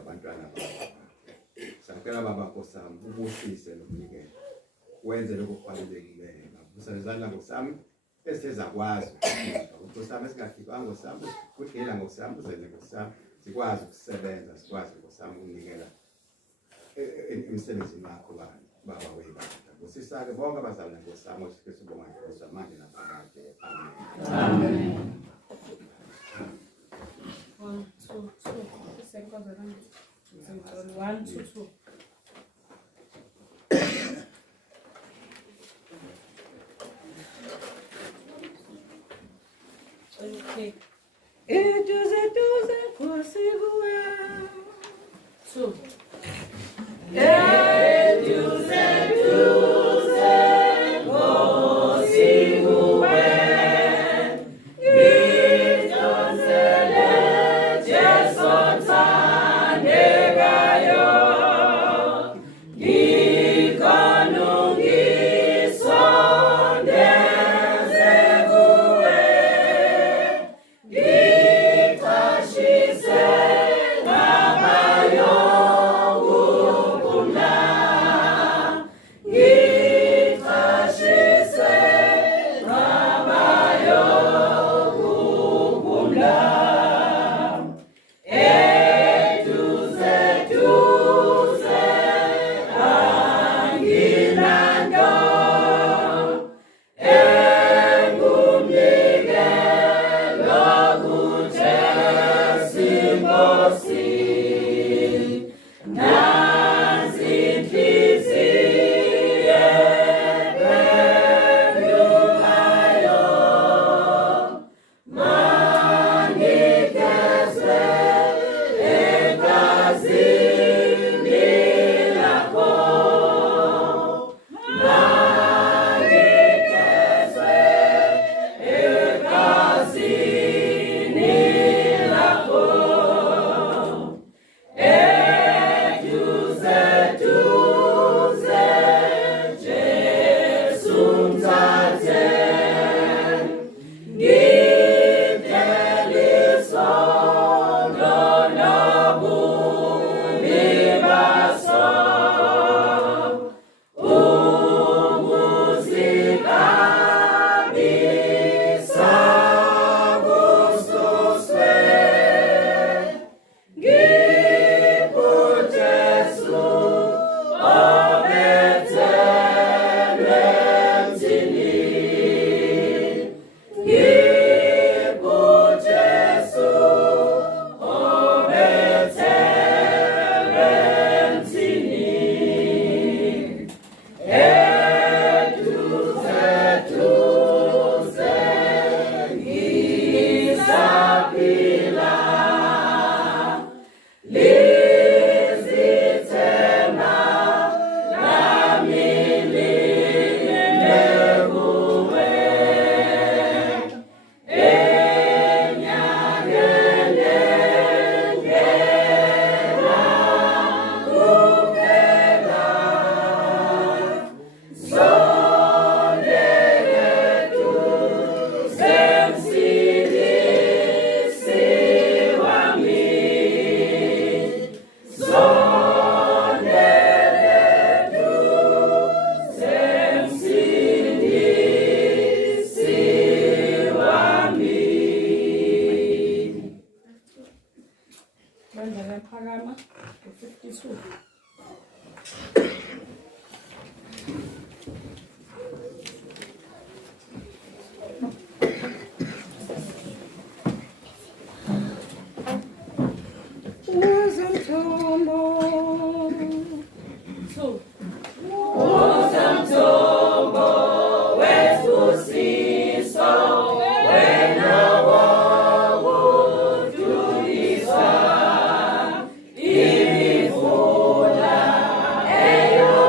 abantwana bakho. Sacela baba Nkosi yami ubusise nokunikela. Wenze lokho kufanelekileyo. Busazana ngosami esizakwazi ukuzama esingafikanga ngosami kudlela ngosami uzenze ngosami sikwazi ukusebenza sikwazi ngosami ukunikela emsebenzini wakho baba webandla. Ngosisake bonke abazalwane ngosami sibonga ngosami manje naphakade. Amen. 1 2 2 isekonzo nami 1 2 2 Okay. Eduze kosiguwe. 2. Eduze kosiguwe. Idonsele jesotsandegayo. Eyo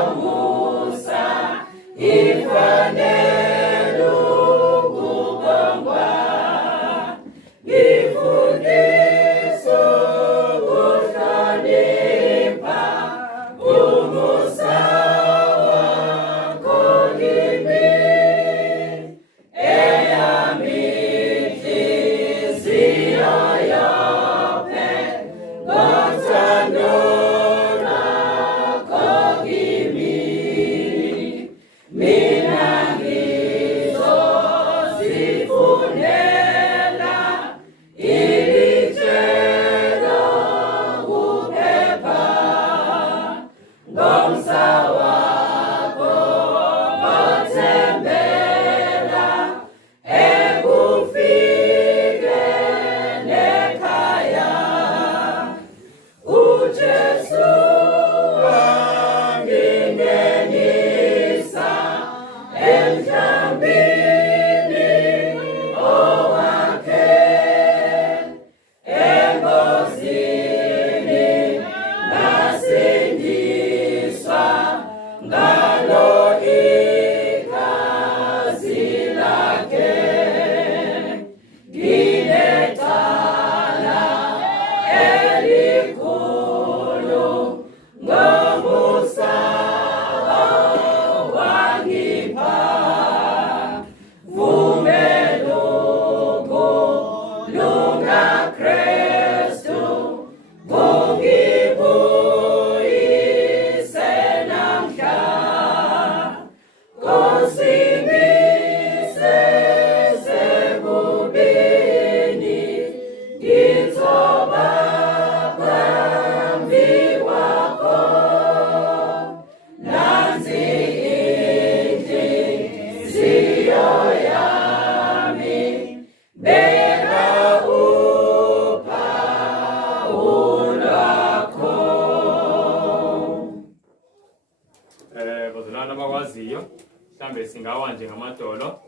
akwaziyo mhlambe singawa nje ngamadolo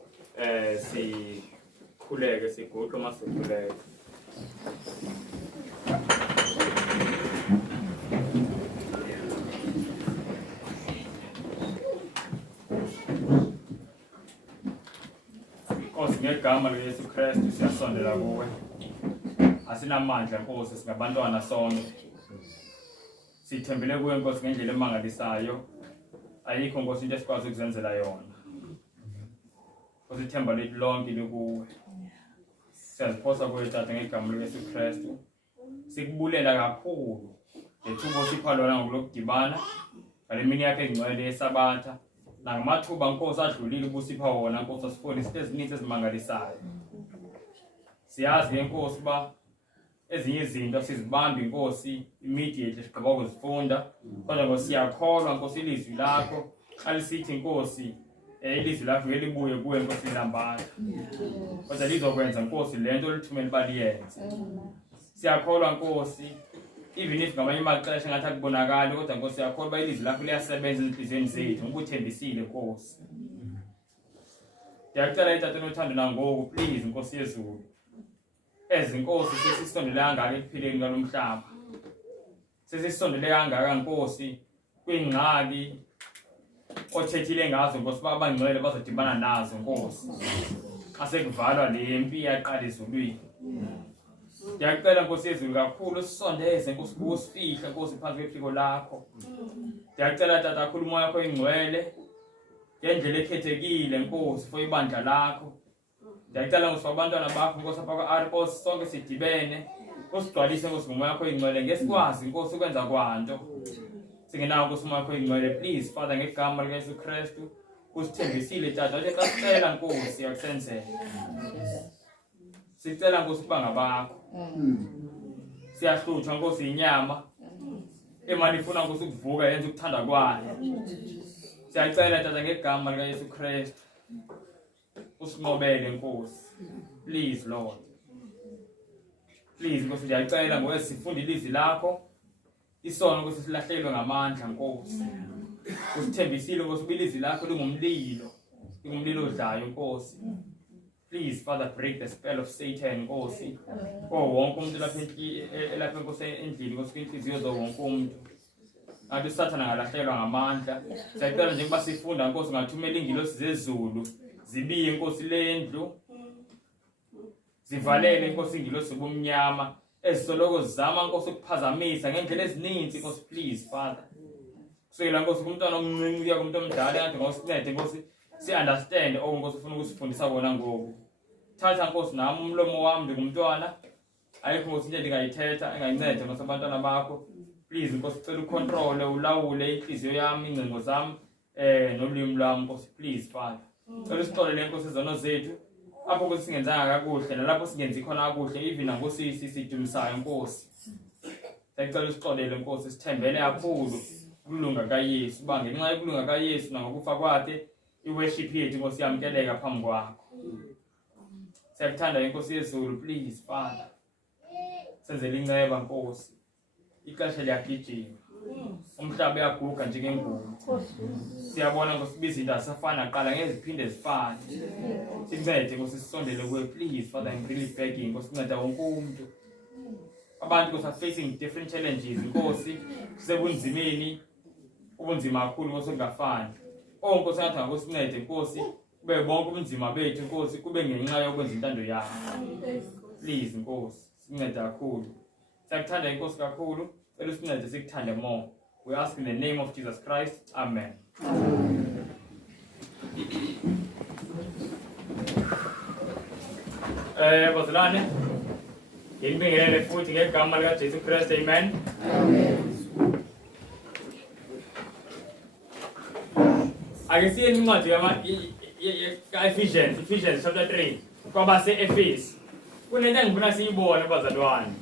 sikhuleke siguqe masikhuleke. Nkosi ngegama likaYesu Kristu siyasondela kuwe. Asinamandla Nkosi singabantwana sonke. Sithembele kuwe Nkosi ngendlela emangalisayo. Ayikho Nkosi into esikwazi ukuzenzela yona. Nkosi ithemba lethu lonke likuwe. Siyaziphosa kuwe Tata ngegama likaYesu Kristu. Sikubulela kakhulu ngethuba osipha lona ngokulokudibana ngale mini yakhe engcwele yesabatha. Nangamathuba Nkosi adlulile ubusipha wona Nkosi asifuni izinto ezininzi ezimangalisayo. Siyazi Nkosi ba ezinye izinto sizibambi Nkosi immediately sigqiba ukuzifunda, kodwa Nkosi siyakholwa Nkosi ilizwi lakho alisithi Nkosi ilizwi lakho ngelibuye kuwe Nkosi lambatha, kodwa lizokwenza Nkosi lento olithumela baliyenze. Siyakholwa Nkosi even if ngamanye amaxesha ngathi akubonakali, kodwa Nkosi siyakholwa ba ilizwi lakho liyasebenza ezinhliziyweni zethu ngoba uthembisile Nkosi. Ndiyacela Tata nothando nangoku please Nkosi yezulu, ezinkosi sesisondele kangaka ekuphileni kwalomhlaba, sesisondele kangaka Nkosi kwingxaki othethile ngazo Nkosi babangcwele bazodibana nazo Nkosi asekuvalwa le mpi yaqala ezulwini. Ndiyacela Nkosi yezulu kakhulu sisondeze Nkosi kusifihla Nkosi phansi kwephiko lakho. Ndiyacela Tata kakhulu umoya wakho ingcwele ngendlela ekhethekile Nkosi for ibandla lakho. Ndiyacela Nkosi abantwana bakho Nkosi apha kwa-Arpos sonke sidibene usigcwalise Nkosi ngomoya wakho ingcwele ngesikwazi Nkosi ukwenza kwanto singenawo Nkosi umoya wakho ingcwele. Please Father ngegama likaYesu Kristu usithembisile Tata wathi xa sicela Nkosi yakusenzela. Sicela Nkosi ukuba ngabakho. Siyahluthwa Nkosi inyama emani ifuna Nkosi ukuvuka yenze ukuthanda kwayo. Siyacela Tata ngegama likaYesu Kristu usinqobele Nkosi. Please Lord, please Nkosi ndiyacela ngoba sifunde ilizwi lakho isono Nkosi silahlelwe ngamandla Nkosi. Usithembisile Nkosi ukuba ilizwi lakho lingumlilo odlayo Nkosi. Please Father break the spell of Satan Nkosi. Wonke umuntu lapha Nkosi endlini Nkosi kwinhliziyo zawonke umuntu. Ngathi uSathane angalahlelwa ngamandla. Siyacela nje ukuba sifunda Nkosi ungathumela ingilosi zezulu zibiye Nkosi le ndlu, zivalele Nkosi ingilosi zobumnyama ezisoloko zizama Nkosi ukuphazamisa ngendlela ezininzi Nkosi. Please Father kusukela Nkosi kumntwana omncinci kuya kumuntu omdala ngathi ngosincede Nkosi si-understand Nkosi ufuna ukusifundisa kona ngoku. Thatha Nkosi nami umlomo wami ngumntwana, ayikho Nkosi into endingayithetha engayinceda Nkosi abantwana bakho. Please Nkosi cela ucontrol ulawule inhliziyo yami, ingcingo zami nolimi lwami Nkosi. Please Father cela usixolele Nkosi izono zethu apho Nkosi singenzanga kakuhle nalapho singenzi khona kakuhle, even nangosi sidumisayo Nkosi. Sicela usixolele Nkosi, sithembele kakhulu ukulunga kaYesu, uba ngenxa yokulunga kaYesu nangokufa kwakhe i-worship yethu Nkosi yamkeleka phambi kwakho. Siyakuthanda Nkosi yezulu. Please Father senzele inceba Nkosi, ixesha liyagijima, umhlaba uyaguga njengengubo. Siyabona Nkosi izinto azisafani naqala ngeziphinde zifane. Sincede Nkosi sisondele kuwe. Please Father I'm really begging Nkosi sinceda wonke umuntu. Abantu Nkosi are facing different challenges Nkosi, kusebunzimeni ubunzima kakhulu Nkosi ongafani. Nkosi ngathi Nkosi sincede Nkosi kube bonke ubunzima bethu Nkosi kube ngenxa yokwenza intando yakho. Please Nkosi sincede kakhulu. Siyakuthanda Nkosi kakhulu, cela usincede sikuthande more. We ask in the name of Jesus Christ. Amen. Bazalwane ngibingelele futhi ngegama lika Jesu Kristu. Amen. Ake siye incwadi ka-Ephesians chapter 3 kwabase-Efesi. Kunento engifuna siyibone bazalwane.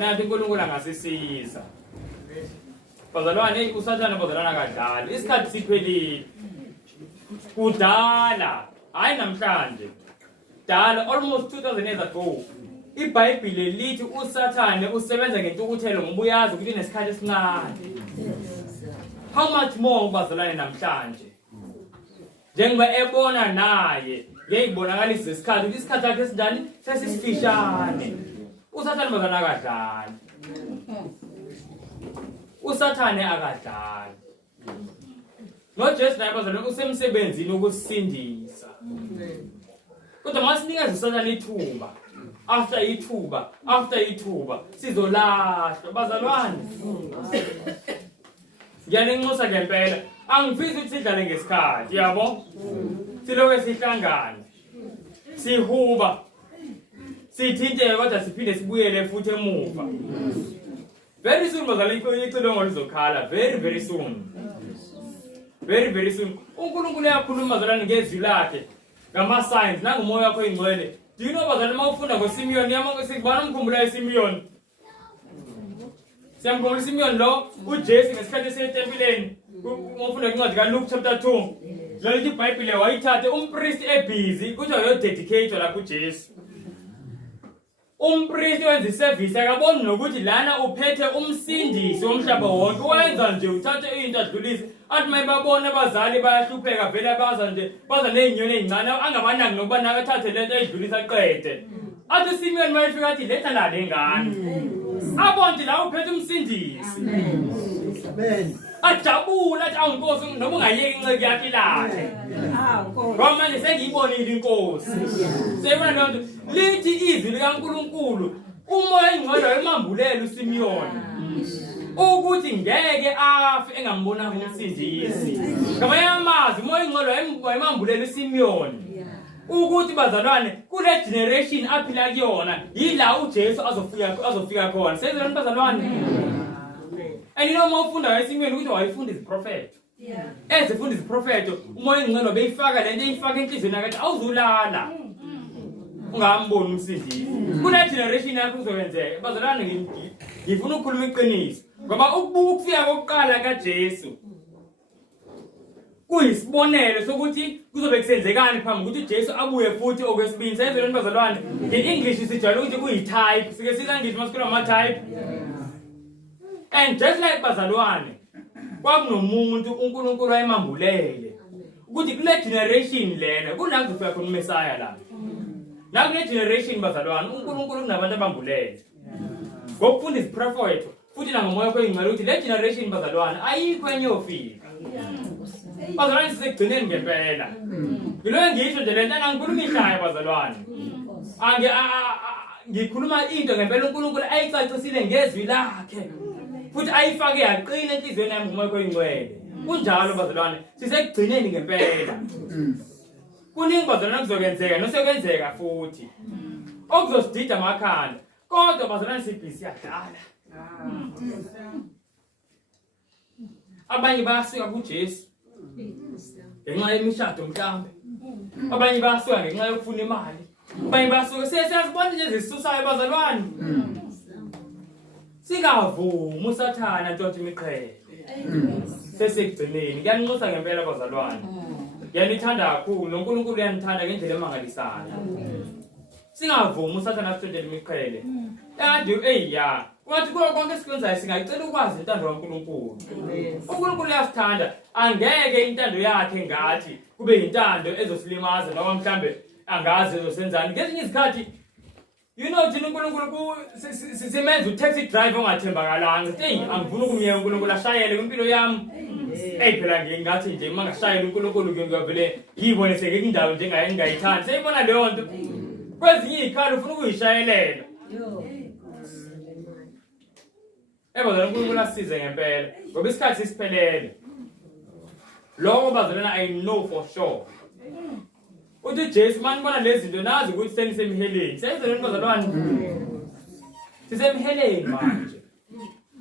Nathi uNkulunkulu angasisiza. Bazalwane uSathane bazalwana kadlali. Isikhathi siphelile. Kudala, hayi namhlanje. Dala almost 2000 years ago. IBhayibheli lithi uSathane usebenza ngentukuthelo ngoba uyazi ukuthi unesikhathi esincane. how much more bazalwane namhlanje njengoba ebona naye ngeyibonakalisa isikhathi ukuthi isikhathi sakhe esinjani sesisifishane usathane bazana akadlali usathane akadlali noJesu naye bazalwane usemsebenzini ukusindisa kodwa masinikeza usathane ithuba after ithuba sizolahlwa bazalwane ngiyanenxusa ngempela angifisi ukuthi sidlale ngesikhathi yabo siloke sihlangana sihuba sithinteke kodwa siphinde sibuyele futhi emuva very soon bazalwane icilongo lizokhala very soon very soon uNkulunkulu uyakhuluma bazalwane ngezwi lakhe ngama signs nangumoya wakho ingcwele. Do you know bazalwane mawufunda ngoSimeon yama sikubona umkhumbula eSimeon siyamkhumbula iSimeon lo uJesu ngesikhathi esetempileni ufunda incwadi kaLuke chapter 2 lo lithi iBhayibheli wayithatha umpriest ebusy kuthi uyodedicate la kuJesu umpriest wenza iservice akaboni nokuthi lana uphethe umsindisi womhlaba wonke wenza nje uthathe into adlulise athi mayibabona abazali bayahlupheka vele baza nezinyoni ezincane angabanaki nokuba nakathathe lento edlulisa aqede athi uSimeon mayifika athi letha la lengane abonke la uphethe umsindisi amen ajabula athi awunkosi noma ungayeki inceke yakhe lakhe ngoba manje sengiyibonile inkosi seyibona lonto lithi izwi likaNkulunkulu umoya engcwele emambulela uSimeon ukuthi ngeke afe engambona umsindisi ngamanye amazwi umoya engcwele emambulela uSimeon ukuthi bazalwane kule generation aphila kuyona yila uJesu azofika khona sezweni bazalwane and you know mawufunda ngaSimeon ukuthi wayifunda iziprophet ezifunda iziprophet umoya engcwele beyifaka lento eyifaka enhlizweni yakhe awuzulala ungamboni umsindisi kule generation yakho kuzokwenzeka bazalwane ngifuna ukukhuluma iqiniso ngoba ukubuka ukufika kokuqala kaJesu kuyisibonelo sokuthi kuzobe kusenzekani phambi ukuthi uJesu abuye futhi okwesibini sezweni bazalwane ngeEnglish sijwayele ukuthi kuyitype sike siza ngisho masikhuluma ama-type and just like bazalwane kwakunomuntu uNkulunkulu ayemambulele ukuthi kule generation lena kula kuzofika khona uMesaya la nakule generation bazalwane uNkulunkulu kunabantu abambulele ngokufunda iziprophet futhi nangomoya kwengcwele ukuthi le generation bazalwane ayikho enyofika bazalwane sisekugcineni ngempela ngilo ngisho nje lento angikhuluma ihlaya bazalwane ngikhuluma into ngempela uNkulunkulu ayicacisile ngezwi lakhe futhi ayifake yaqina enhlizweni yami ngomoya kwengcwele kunjalo bazalwane sisekugcineni ngempela kuningi bazalwane kuzokwenzeka nosekwenzeka futhi okuzosidida amakhanda kodwa bazalwane sibhizi yadala abanye bayasuka kuJesu ngenxa yemishado mhlawumbe abanye bayasuka ngenxa yokufuna imali abanye bayasuka sesiyazibona nje ezisusayo bazalwane singavumi usathana ntonto imiqhele sesekugcineni ngiyanixusa ngempela bazalwane ngiyanithanda kakhulu noNkulunkulu uyanithanda ngendlela emangalisayo singavumi usathana asithontele imiqhele yathi wathi konke esikwenzayo singayicela ukwazi intando kaNkulunkulu uNkulunkulu uyasithanda angeke intando yakhe ngathi kube intando ezosilimaza noma mhlambe angazi ezosenzani ngezinye izikhathi you know thina uNkulunkulu simenza utaxi driver ongathembakalanga hey angifuni ukumyeka uNkulunkulu ashayele impilo yami phela ngingathi nje mangashayela uNkulunkulu ngiyavele yibone seke indawo njengaye ngayithandi seyibona leyo nto kwezinye izikhalo ufuna ukuyishayelela bazalwane uNkulunkulu asize ngempela ngoba isikhathi sisiphelele lokho bazalwane I know for sure uthi uJesu manibona lezi zinto nazi ukuthi senisemheleni sezweni bazalwane sisemheleni manje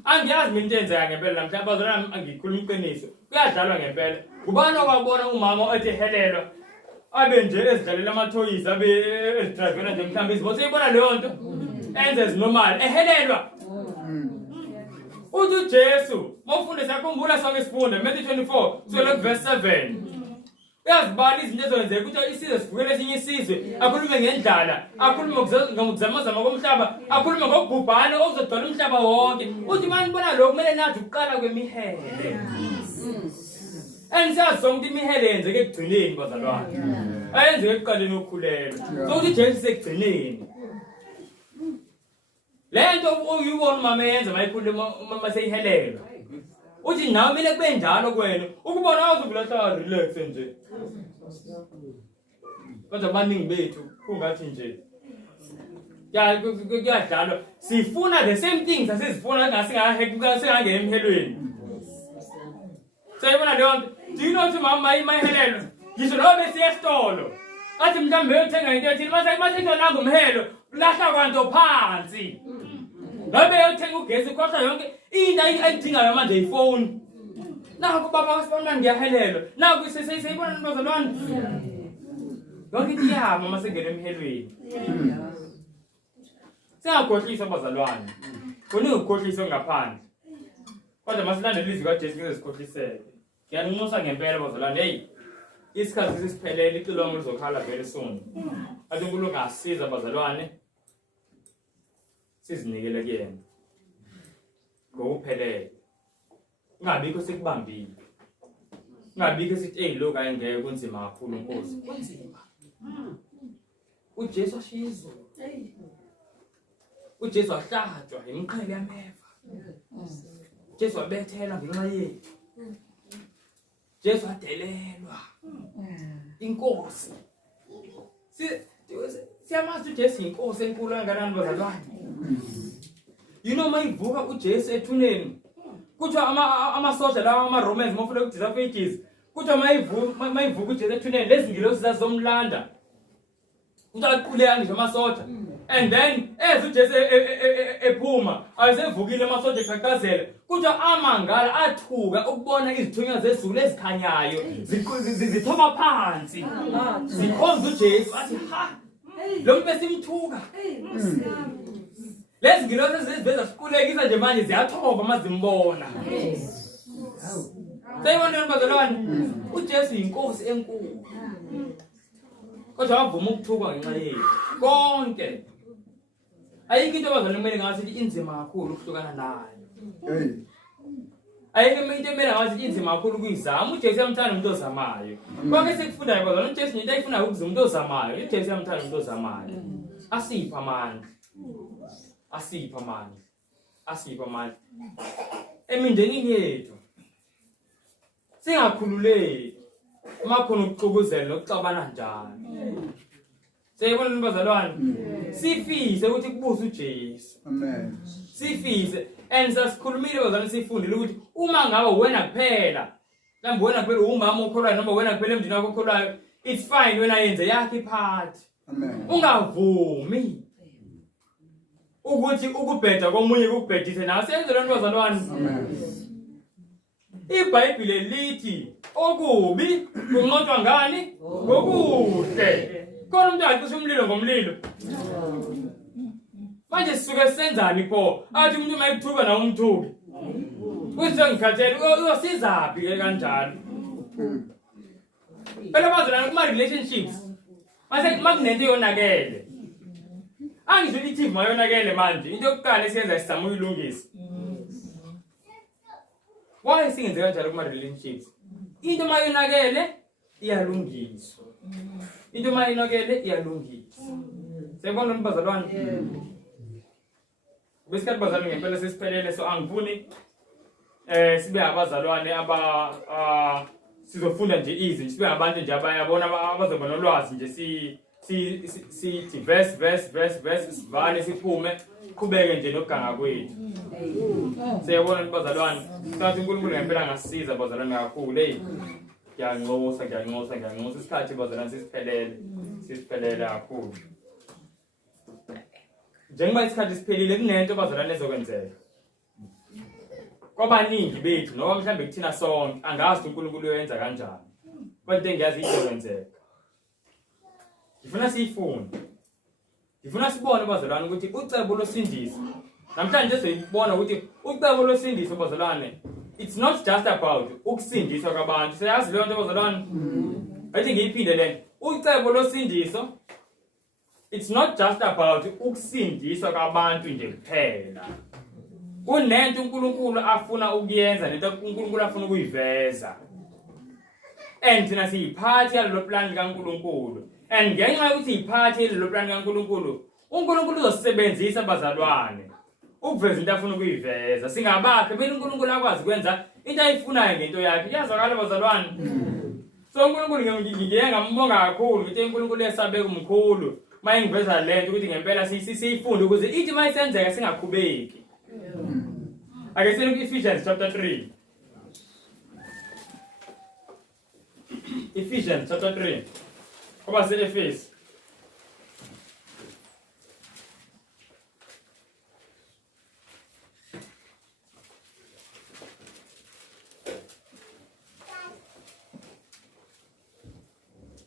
angiyazi mina into enzeka ngempela namhlanje bazalwane angikhuluma iqiniso kuyadlalwa ngempela ubani okwabona umama othi helelwa abe nje ezidlalela amathoyisi abe ezidrivela nje mhlawumbe izibona seyibona leyo nto enze ezinormal ehelelwa uthi uJesu mawufunda siyakhumbula sonke isifunda Matthew 24 kusukela verse 7 uyazibala izinto ezenzeka ukuthi isizwe sivukele esinye isizwe akhulume ngendlala akhulume ngokuzamazama komhlaba akhulume ngokubhubhana okuzogcwala umhlaba wonke uthi manibona lokho kumele nathi ukuqala kwemihele And siyazi sonke imihelo yenzeke ekugcineni bazalwane. Ayenzeke ekuqaleni ukukhulelwa. So uthi Jesu sekugcineni. Lento uyibona mama yenza mayikhuluma mama seyihelelwa. Uthi nawe kumele kube njalo kwena. Ukubona awuzubulahla relax nje. Kodwa abaningi bethu kungathi nje kuyadlalwa sifuna the same things asizifuna ngasingangena emhelweni. Sayibona leyo nto. Do you know ukuthi mama imayihelelo ngisho lo bese esitolo athi mhlawumbe uyothenga into ethile mase nanga umhelo lahla kwanto phansi ngabe uyothenga ugesi khohlwa yonke into ayidingayo manje ifone naku baba wasibona ngiyahelelwa naku seyibona bazalwane yonke into yami mama sengena emhelweni. Singakhohlisa bazalwane kuningukhohlisa ngaphandle kodwa masilandele izwi kaJesu ngesikhohliseke. Ngiyanxusa ngempela bazalwane. Hey, isikhathi sesiphelele ixilongo lizokhala very soon. Athi uNkulunkulu ngasiza bazalwane sizinikele kuyena ngokuphelele. Ungabikho sikubambile. Ungabikho sithi hey lokho ayengeke kunzima kakhulu Nkosi. Kunzima. uJesu ashizo. uJesu ahlatshwa imiqhele yameva. Jesu wabethela ngenxa yethu. Jesu adelelwa. Inkosi. Siyamazi uJesu inkosi enkulu kangakanani bazalwane. You know mayivuka uJesu ethuneni. Kuthiwa amasosha lawa ama-Romans mafuna ukudisaphages. Kuthiwa mayivuka uJesu ethuneni lezi ngilosi zazomlanda. Kuthiwa aqhuleka nje amasosha. And then as uJesu ephuma ayesevukile amasosha eqhaqhazela. Kuthiwa amangala athuka ukubona izithunywa zezulu ezikhanyayo zithoma phansi. Zikhonza uJesu athi ha lo muntu besimthuka. Lezi ngilosi zeziveza siqulekisa nje manje ziyathoba mazimbona. Sayibona bazalwane uJesu inkosi enkulu. Kodwa wavuma ukuthuka ngenxa yethu. Konke. Ayikho into bazalwane kumele ngasithi inzima kakhulu ukuhlukana nayo. Ayikho into emele ngasithi inzima kakhulu kuyizama. uJesu yamthanda umuntu ozamayo. Konke sikufundayo bazalwane uJesu into ayifuna ukuzuma umuntu ozamayo. uJesu yamthanda umuntu ozamayo. Asipha amandla. Asipha amandla. Asipha amandla. Emindenini yethu singakhululeki makhona ukuxukuzelwa nokuxabana njalo. Sayibona bazalwane sifise ukuthi kubuze uJesu. Amen. Sifise and sasikhulumile bazalwane sifundile ukuthi uma ngabe wena kuphela mhlawumbe wena kuphela umama okholwayo noma wena kuphela emndeni wakho okholwayo it's fine wena yenze yakho iphathi. Amen. Ungavumi ukuthi ukubheda komunye ukubhedise nawe senze lento bazalwane. Amen. iBhayibheli lithi okubi kunqotshwa ngani ngokuhle. Khona umuntu acisha umlilo ngomlilo. Manje sisuke senzani pho? Athi umuntu mayekuthuka nawe umthuki. Kuse ngikhathele uyosizaphi ke kanjalo? Phela bazalwane kuma relationships. Mase makunento yonakele. Angisho ithi mayonakele manje into yokuqala esiyenza isizama uyilungisa. Why singenze kanjalo kuma relationships? Into mayonakele iyalungiswa. Into mayonakele iyalungiswa. Sebona bazalwane. Besikhathi bazalwane ngempela sesiphelele so angifuni sibe abazalwane sizofunda nje easy sibe abantu nje abayabona abazoba nolwazi nje si verse sivale siphume qhubeke nje nokuganga kwethu. Siyabona bazalwane sathi uNkulunkulu ngempela ngasisiza bazalwane kakhulu. Hey ngiyanxusa isikhathi bazalwane sisiphelele kakhulu. Njengoba isikhathi siphelile kunento bazalwane ezokwenzeka. Kwabaningi bethu noma mhlambe kuthina sonke angazi uNkulunkulu uyenza kanjani. Kodwa engiyazi izokwenzeka. Ngifuna siyifunde. Ngifuna sibone bazalwane ukuthi ucebo losindiso. Namhlanje siyibona ukuthi ucebo losindiso bazalwane it's not just about ukusindiswa kwabantu. Siyazi leyo nto bazalwane. Athi ngiyiphinde lento. Ucebo losindiso it's not just about ukusindiswa kwabantu nje kuphela. kunento uNkulunkulu afuna ukuyenza nento uNkulunkulu afuna ukuyiveza. And thina siyiphathi yalo plan kaNkulunkulu. And ngenxa yokuthi iphathi yalo plan kaNkulunkulu, uNkulunkulu uzosebenzisa abazalwane ukuveza into afuna ukuyiveza. Singabakhe bese uNkulunkulu akwazi ukwenza into ayifunayo ngento yakhe. Iyazwakala abazalwane. So uNkulunkulu ngiyengambonga kakhulu ukuthi uNkulunkulu esabeka umkhulu. Mayengiveza lento ukuthi ngempela siyifunde ukuze ithi mayisenzeka singakhubeki. Ake siloku Ephesians chapter 3. Ephesians chapter 3. Koba se-Efesi.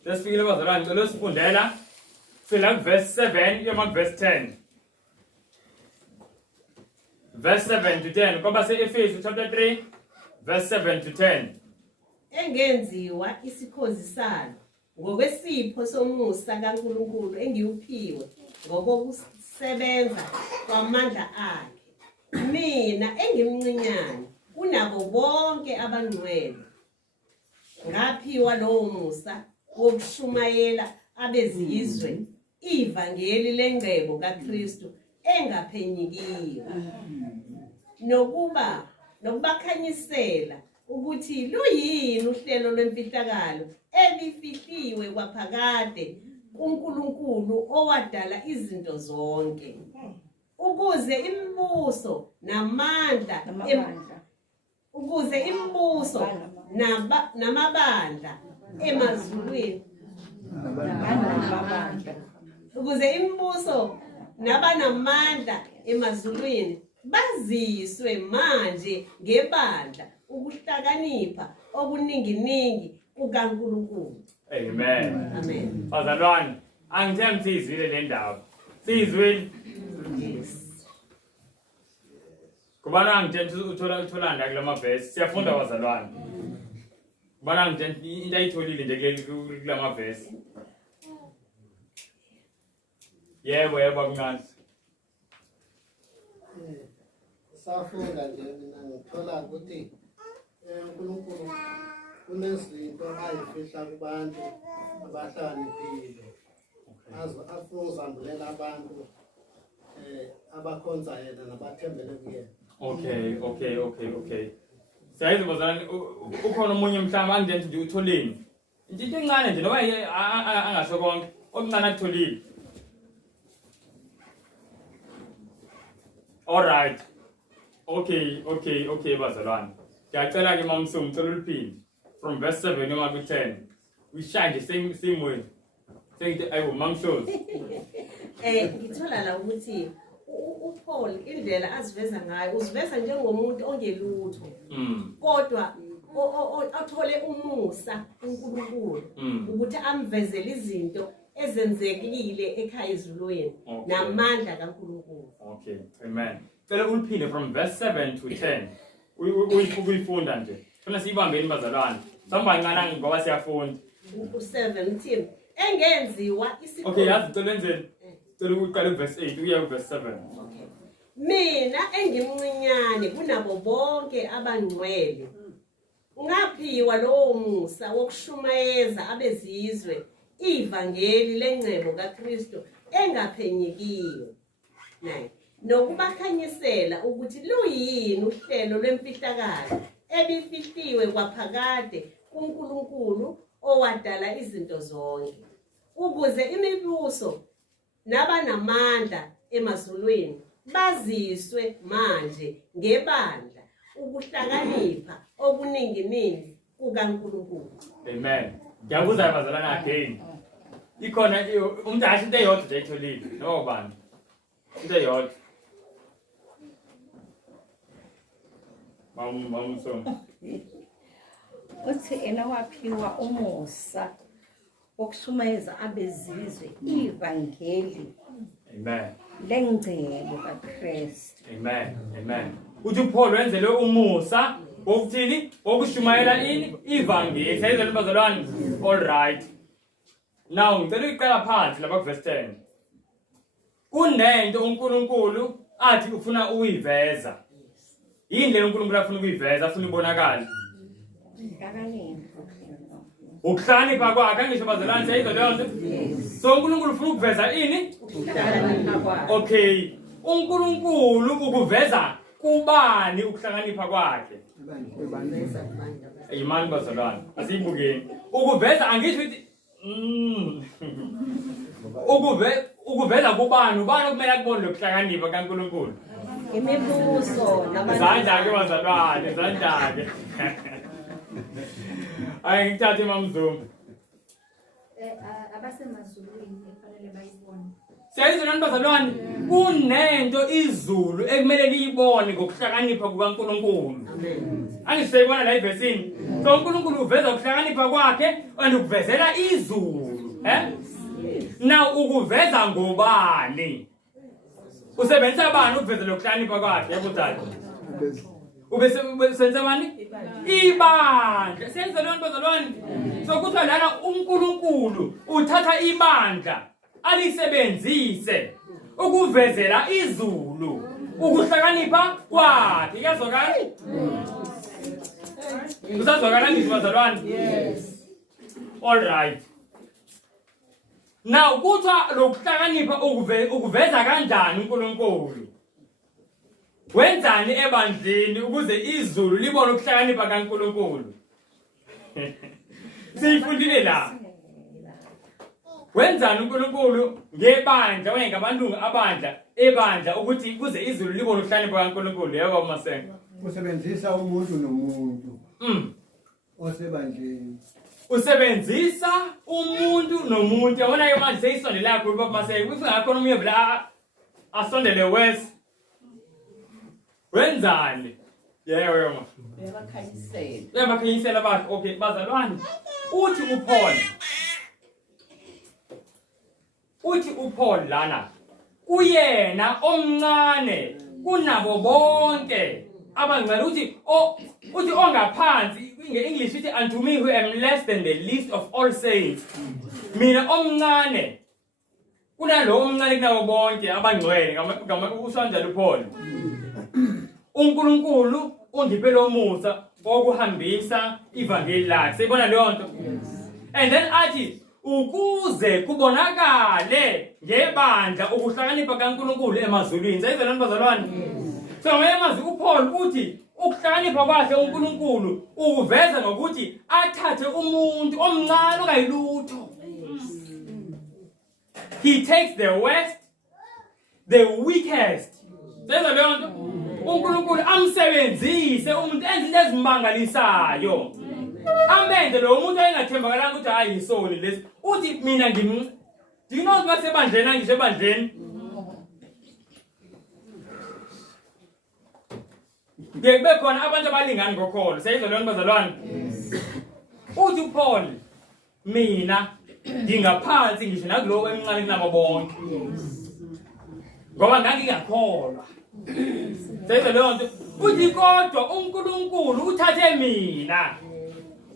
Lesifikile abazalwane ngicela sifundela sila verse 7 yoma verse 10. Verse 7 to 10. Koba se-Efesi chapter 3 verse 7 to 10. Engenziwa isikhozi salo ngokwesipho somusa kaNkulunkulu engiwuphiwe ngokusebenza kwamandla akhe. Mina engimncinyane kunabo bonke abangcwele ngaphiwa lowo musa wokushumayela abezizwe ivangeli lengcebo kaKristu engaphenyikiyo nokubakhanyisela ukuthi luyini uhlelo lwemfihlakalo ebifihliwe kwaphakade kuNkulunkulu owadala izinto zonke ukuze imibuso namandla namabandla emazulwini ukuze imibuso nabanamandla emazulwini baziswe manje ngebandla ukuhlakanipha okuninginingi kukaNkulunkulu. Amen. Amen. Bazalwane, angithembi sizwile le ndaba. Sizwile? Yes. Kubana angithembi utholanda kula mavesi. Siyafunda bazalwane. Kubana angithembi into ayitholile nje kula mavesi. Yebo bakuncane. Safunda nje mina ngithola ukuthi uNkulunkulu kunezinto ayifihla kubantu abahlakaniphile. Afuna uzambulela abantu abakhonza yena nabathembele kuyena. Okay. Siyazi bazalwane ukhona umunye mhlawumbe angithenthi nje utholeni. Into encane nje noba angasho konke okuncane akutholile. All right. Okay bazalwane. Ngiyacela ke mamso ngicela uliphinde from verse 7 noma ku 10. We shine the same way. Saying ayibo mamshozi. Ngithola la ukuthi uPaul indlela aziveza ngayo uziveza njengomuntu ongelutho. Kodwa athole umusa uNkulunkulu ukuthi amvezele izinto ezenzekile ekhaya ezulwini namandla kaNkulunkulu. Okay, amen. Cela uliphinde from verse 7 to 10. Uyifunda nje. Funa siyibambeni bazalwane. Samba incane ngoba siyafunda. U17 engenziwa isikhozi. Okay, yazi cela enzeni. Cela uqale verse 8 uye ku verse 7. Okay. Mina engimncinyane kunabo bonke abangcwele. Ngaphiwa lowo musa wokushumayeza abezizwe ivangeli lengcebo kaKristu engaphenyikiyo. Nayi nokubakhanyisela ukuthi luyini uhlelo lwemfihlakalo ebifihliwe kwaphakade kuNkulunkulu owadala izinto zonke ukuze imibuso nabanamandla emazulwini baziswe manje ngebandla ukuhlakanipha okuninginingi kukaNkulunkulu. Amen. Ngiyabuza bazalwane again. Ikhona umuntu asho into eyodwa nje ayitholile. No bani. Into eyodwa. Mamso. Uthi ena waphiwa umusa wokushumayeza abezizwe ivangeli. Amen. Lengcebo kaKristu. Amen. Uthi uPaul wenzele umusa wokuthini? Wokushumayela ivangeli. Sayizwe bazalwane. All right. Now ngicela uyiqala phansi lapha ku verse 10. Kunento uNkulunkulu athi ufuna uyiveza. yini le uNkulunkulu afuna ukuyiveza afuna ibonakala ukuhlakanipha kwakhe angisho bazalwane siyayizwa leyo nto so uNkulunkulu ufuna ukuveza ini okay uNkulunkulu ukuveza kubani ukuhlakanipha kwakhe imani bazalwane asiyibukeni ukuveza angisho ukuthi ukuveza kubani ubani okumele akubone lokuhlakanipha kaNkulunkulu imibuso izandla-ke bazalwane izandla-ke hayi ngithathe mamzungu abasemazulwini efanele bayibone siyayizwa nani bazalwane kunento izulu ekumele liyibone ngokuhlakanipha kukaNkulunkulu angiseyibona la ivesini so uNkulunkulu uveza ukuhlakanipha kwakhe and ukuvezela izulu now ukuveza ngobani usebenzisa bani ukuvezela ukuhlakanipha kwakhe yebo tata ubesenza bani ibandla senza leyo nto bazalwane so kuthiwa lana uNkulunkulu uthatha ibandla alisebenzise ukuvezela izulu ukuhlakanipha kwakhe kuyazwakala usazwakala ngisho bazalwane yes all right now kuthiwa lokuhlakanipha ukuveza kanjani uNkulunkulu wenzani ebandleni ukuze izulu libone ukuhlakanipha kaNkulunkulu siyifundile la wenzani uNkulunkulu ngebandla okanye ngabantu abandla ebandla ukuthi kuze izulu libone ukuhlakanipha kaNkulunkulu yebo Masenga usebenzisa umuntu nomuntu osebandleni usebenzisa umuntu nomuntu yabona ke manje seyisondela kakhulu baba Masenga kuthi ngakhona umunye vela asondele west wenzani yewe ma yabakhanyisela bakhe okay bazalwane uthi uPaul lana uyena omncane kunabo bonke abangcwele uthi ongaphansi ngeEnglish uthi unto me who am less than the least of all saints mina omncane kunalo omncane kunabo bonke abangcwele usandla uPaul uNkulunkulu undiphe lo musa wokuhambisa ivangeli lakhe siyibona leyo nto and then athi ukuze kubonakale ngebandla ukuhlakanipha kaNkulunkulu emazulwini sayizwa nani bazalwane so ngemazi uPaul uthi ukuhlakanipha kwakhe uNkulunkulu ukuveza ngokuthi athathe umuntu omncane ongayilutho he takes the worst the weakest sayizwa leyo nto uNkulunkulu amsebenzise umuntu enze into ezimangalisayo amenze lo muntu engathembakalanga ukuthi hayi yisoni lesi uthi mina do you know ukuthi sebandleni angisho ebandleni kube khona abantu abalingani ngokholo sayizwa leyo bazalwane uthi uPaul mina ngingaphansi ngisho nakulo emncane kunabo bonke ngoba ngangingakholwa sayizwa leyo nto uthi kodwa uNkulunkulu uthathe mina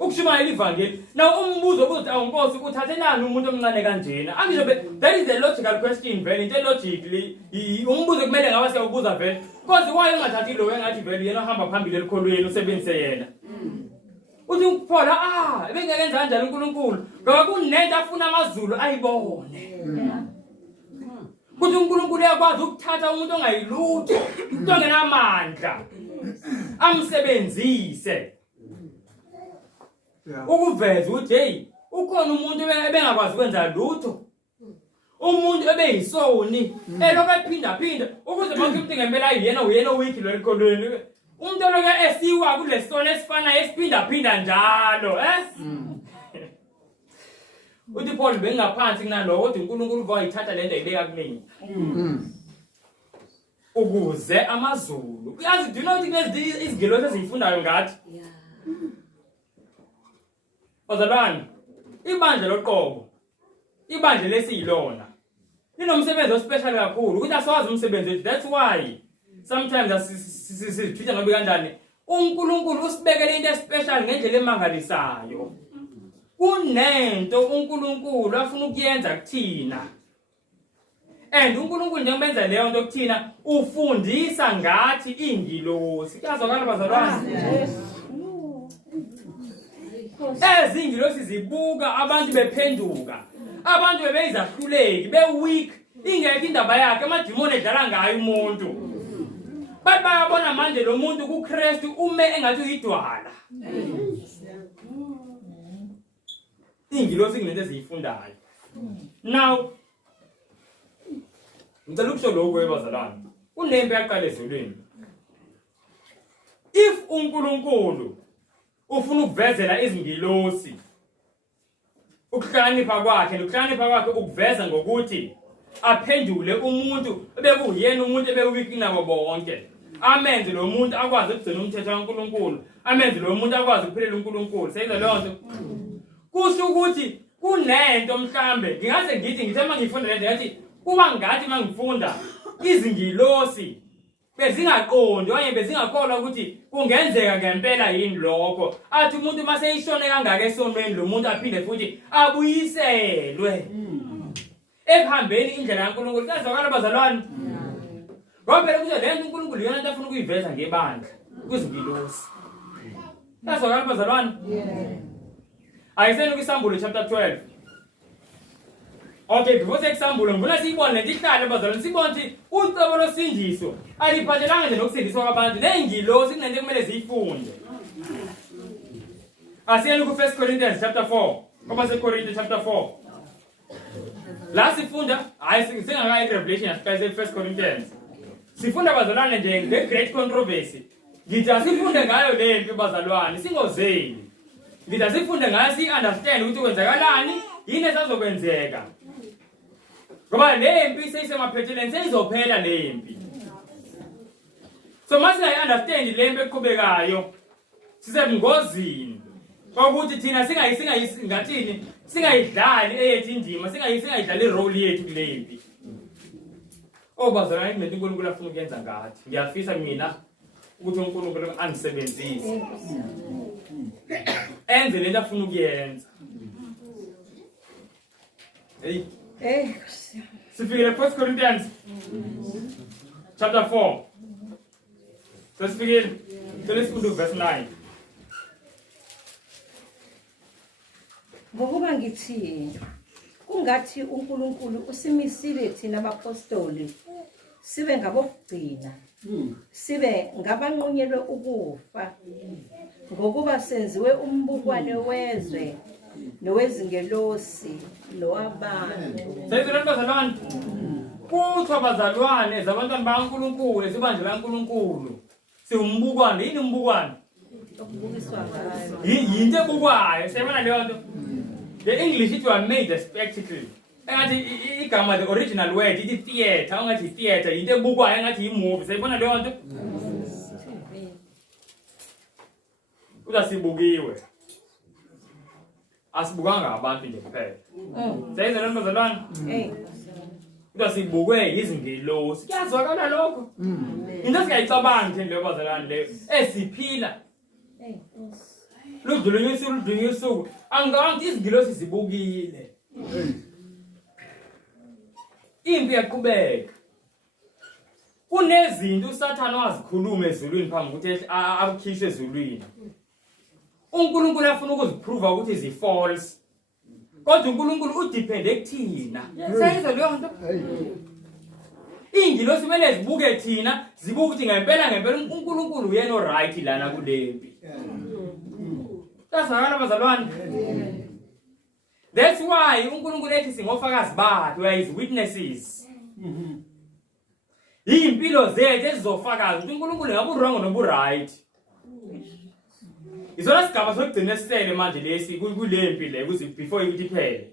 ukushumayela ivangeli now umbuzo ukuthi awunkosi uthathelani umuntu omncane kanjena angisho that is the logical question vele into logically umbuzo kumele ngaba siyawubuza vele because why ungathathi lo engathi vele yena ohamba phambili elikholweni usebenzise yena uthi uPaul ebengakenza kanjani uNkulunkulu ngoba kunento afuna amazulu ayibone kuthi uNkulunkulu uyakwazi ukuthatha umuntu ongayilutho umuntu ongenamandla amsebenzise ukuveza ukuthi hey ukhona umuntu ebengakwazi ukwenza lutho umuntu ebeyisoni elokuphinda ukuze bonke umuntu ngempela yena uyena weak lo likolweni umuntu loke esiwa kulesona esifana esiphinda njalo uthi Paul bengaphansi kunalo kodwa uNkulunkulu wayithatha lento ayibeka kumina ukuze amazulu uyazi do you know ukuthi izigilo ezifundayo ngathi bazalwane ibandla loqobo ibandla lesiyilona linomsebenzi ospecial kakhulu ukuthi asawazi umsebenzi wethu that's why sometimes sisithuja nobe kanjani uNkulunkulu usibekele into especial ngendlela emangalisayo kunento uNkulunkulu afuna ukuyenza kuthina and uNkulunkulu njengoba enza leyo nto kuthina ufundisa ngathi ingilosi. Kuyazwakala bazalwane? Ezingilosi zibuka abantu bephenduka. Abantu bebeyizahluleki, be-weak, ingekho indaba yakhe, amadimoni edlala ngayo umuntu. Bayabona manje lo muntu kuKristu ume engathi uyidwala. Ingilosi kunento eziyifundayo. Now, ngicela ukusho lokho ebazalwane. Kunempi yaqala ezulwini. If uNkulunkulu ufuna ukuvezela izingilosi ukuhlakanipha kwakhe, ukuhlakanipha kwakhe ukuveza ngokuthi aphendule umuntu ebekuyena umuntu ebewiki nabo bonke. Amenze lo muntu akwazi ukugcina umthetho kaNkulunkulu. Amenze lo muntu akwazi ukuphilela uNkulunkulu. Seyizwa leyo nto? Kusho ukuthi kunento mhlambe ngingaze ngithi uma ngifunda le nto ngathi kuba ngathi mangifunda izingilosi bezingaqondi okanye bezingakholwa ukuthi kungenzeka ngempela yini lokho. Athi umuntu mase eyishone kangaka esonweni lo muntu aphinde futhi abuyiselwe ekuhambeni indlela kaNkulunkulu. Kuyazwakala bazalwane? Ngoba phela kuthi le nto uNkulunkulu yona into afuna ukuyiveza ngebandla kwizingilosi. Kuyazwakala bazalwane? Ayisena kwisambulo chapter 12. Okay, before sekusambulo ngifuna siyibone lento ihlale bazalwane, sibone ukuthi ucebo losindiso aliphathelanga nje nokusindiswa kwabantu. Ney'ngilosi kunento ekumele ziyifunde. Asiyeni ku 1 Corinthians chapter 4. Ngoba seCorinthians chapter 4. La sifunda, hayi singakayi Revelation asiqale 1 Corinthians. Sifunda bazalwane nje nge-great controversy. Ngithi asifunde ngayo le mpi bazalwane, singozeli. Ngithi asifunde ngayo si-understand ukuthi kwenzakalani, yini esazokwenzeka. Ngoba le mpi seyisemaphetheleni seyizophela le mpi. So mase singayi-understand le mpi eqhubekayo, sisebungozini. Ukuthi thina ngathini singayidlali eyethu indima, singayidlali irole yethu kule mpi. Bazalwane kunento uNkulunkulu afuna ukuyenza ngathi. Ngiyafisa mina ukuthi uNkulunkulu angisebenzise. Enze lento afuna ukuyenza. Hey. Sifikile 1 Corinthians chapter 4. Sesifikile. Let's go to verse 9. Ngokuba ngithi kungathi uNkulunkulu usimisile thina abapostoli sibe ngabokugcina, sibe ngabanqunyelwe ukufa, ngokuba senziwe umbukwane wezwe nowezingelosi nowabantu. Seyizolani bazalwane? Kuthiwa bazalwane zabantwana bakaNkulunkulu, sibandla likaNkulunkulu. Siwumbukwane, yini umbukwane? Okubukiswa ngayo. Yinto ebukwayo, siyabona leyo nto? The English it was made a spectacle. Engathi igama the original word ithi theater, ungathi theater, yinto ebukwayo engathi imovie. Siyibona leyo nto? Sibukiwe. Asibukanga abantu nje kuphela. Siyayizwa lento bazalwane? Sibukwe izingilosi. Kuyazwakala lokho? Into singayicabanga nje leyo bazalwane leyo. Esiphila. Ludlule usuku. Angathi izingilosi zibukile. Impi yaqhubeka. Kunezinto uSathane wazikhuluma ezulwini phambi ukuthi akukhishwe ezulwini. uNkulunkulu afuna ukuziprove ukuthi zi-false. Kodwa uNkulunkulu udepende kuthina. Siyayizwa leyo nto? Iy'ngilosi kumele zibuke thina, zibuke ukuthi ngempela uNkulunkulu uyena o-right lana kulempi. Kuyazwakala bazalwane? That's why uNkulunkulu ethi singofakazi bakhe, we are his witnesses. Iy'mpilo zethu ezizofakaza ukuthi uNkulunkulu ngabe u-wrong noma u-right. Izona sigaba sokugcina sisele manje lesi kulempi le before ukuthi iphele.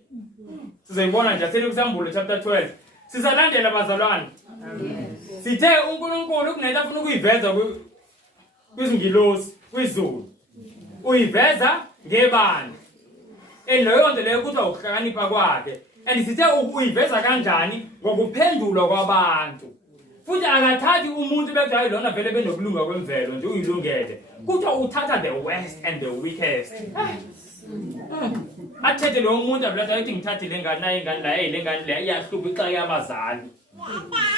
Sizoyibona nje asele kusambulo chapter 12. Sizalandela bazalwane. Sithe uNkulunkulu kunento afuna ukuyiveza kwizingilosi, kwizulu. Uyiveza ngebandla. Leyo nto leyo kuthiwa ukuhlakanipha kwakhe. And sithe uyiveza kanjani? Ngokuphendulwa kwabantu. Futhi akathathi umuntu bekade hayi lona vele benokulunga kwemvelo nje uyilungele. Kuthiwa uthatha the worst and the weakest. Athethe lo muntu abulathi athi ngithathe le ngane naye ingane la, le ngane le iyahlupha ixa yabazali.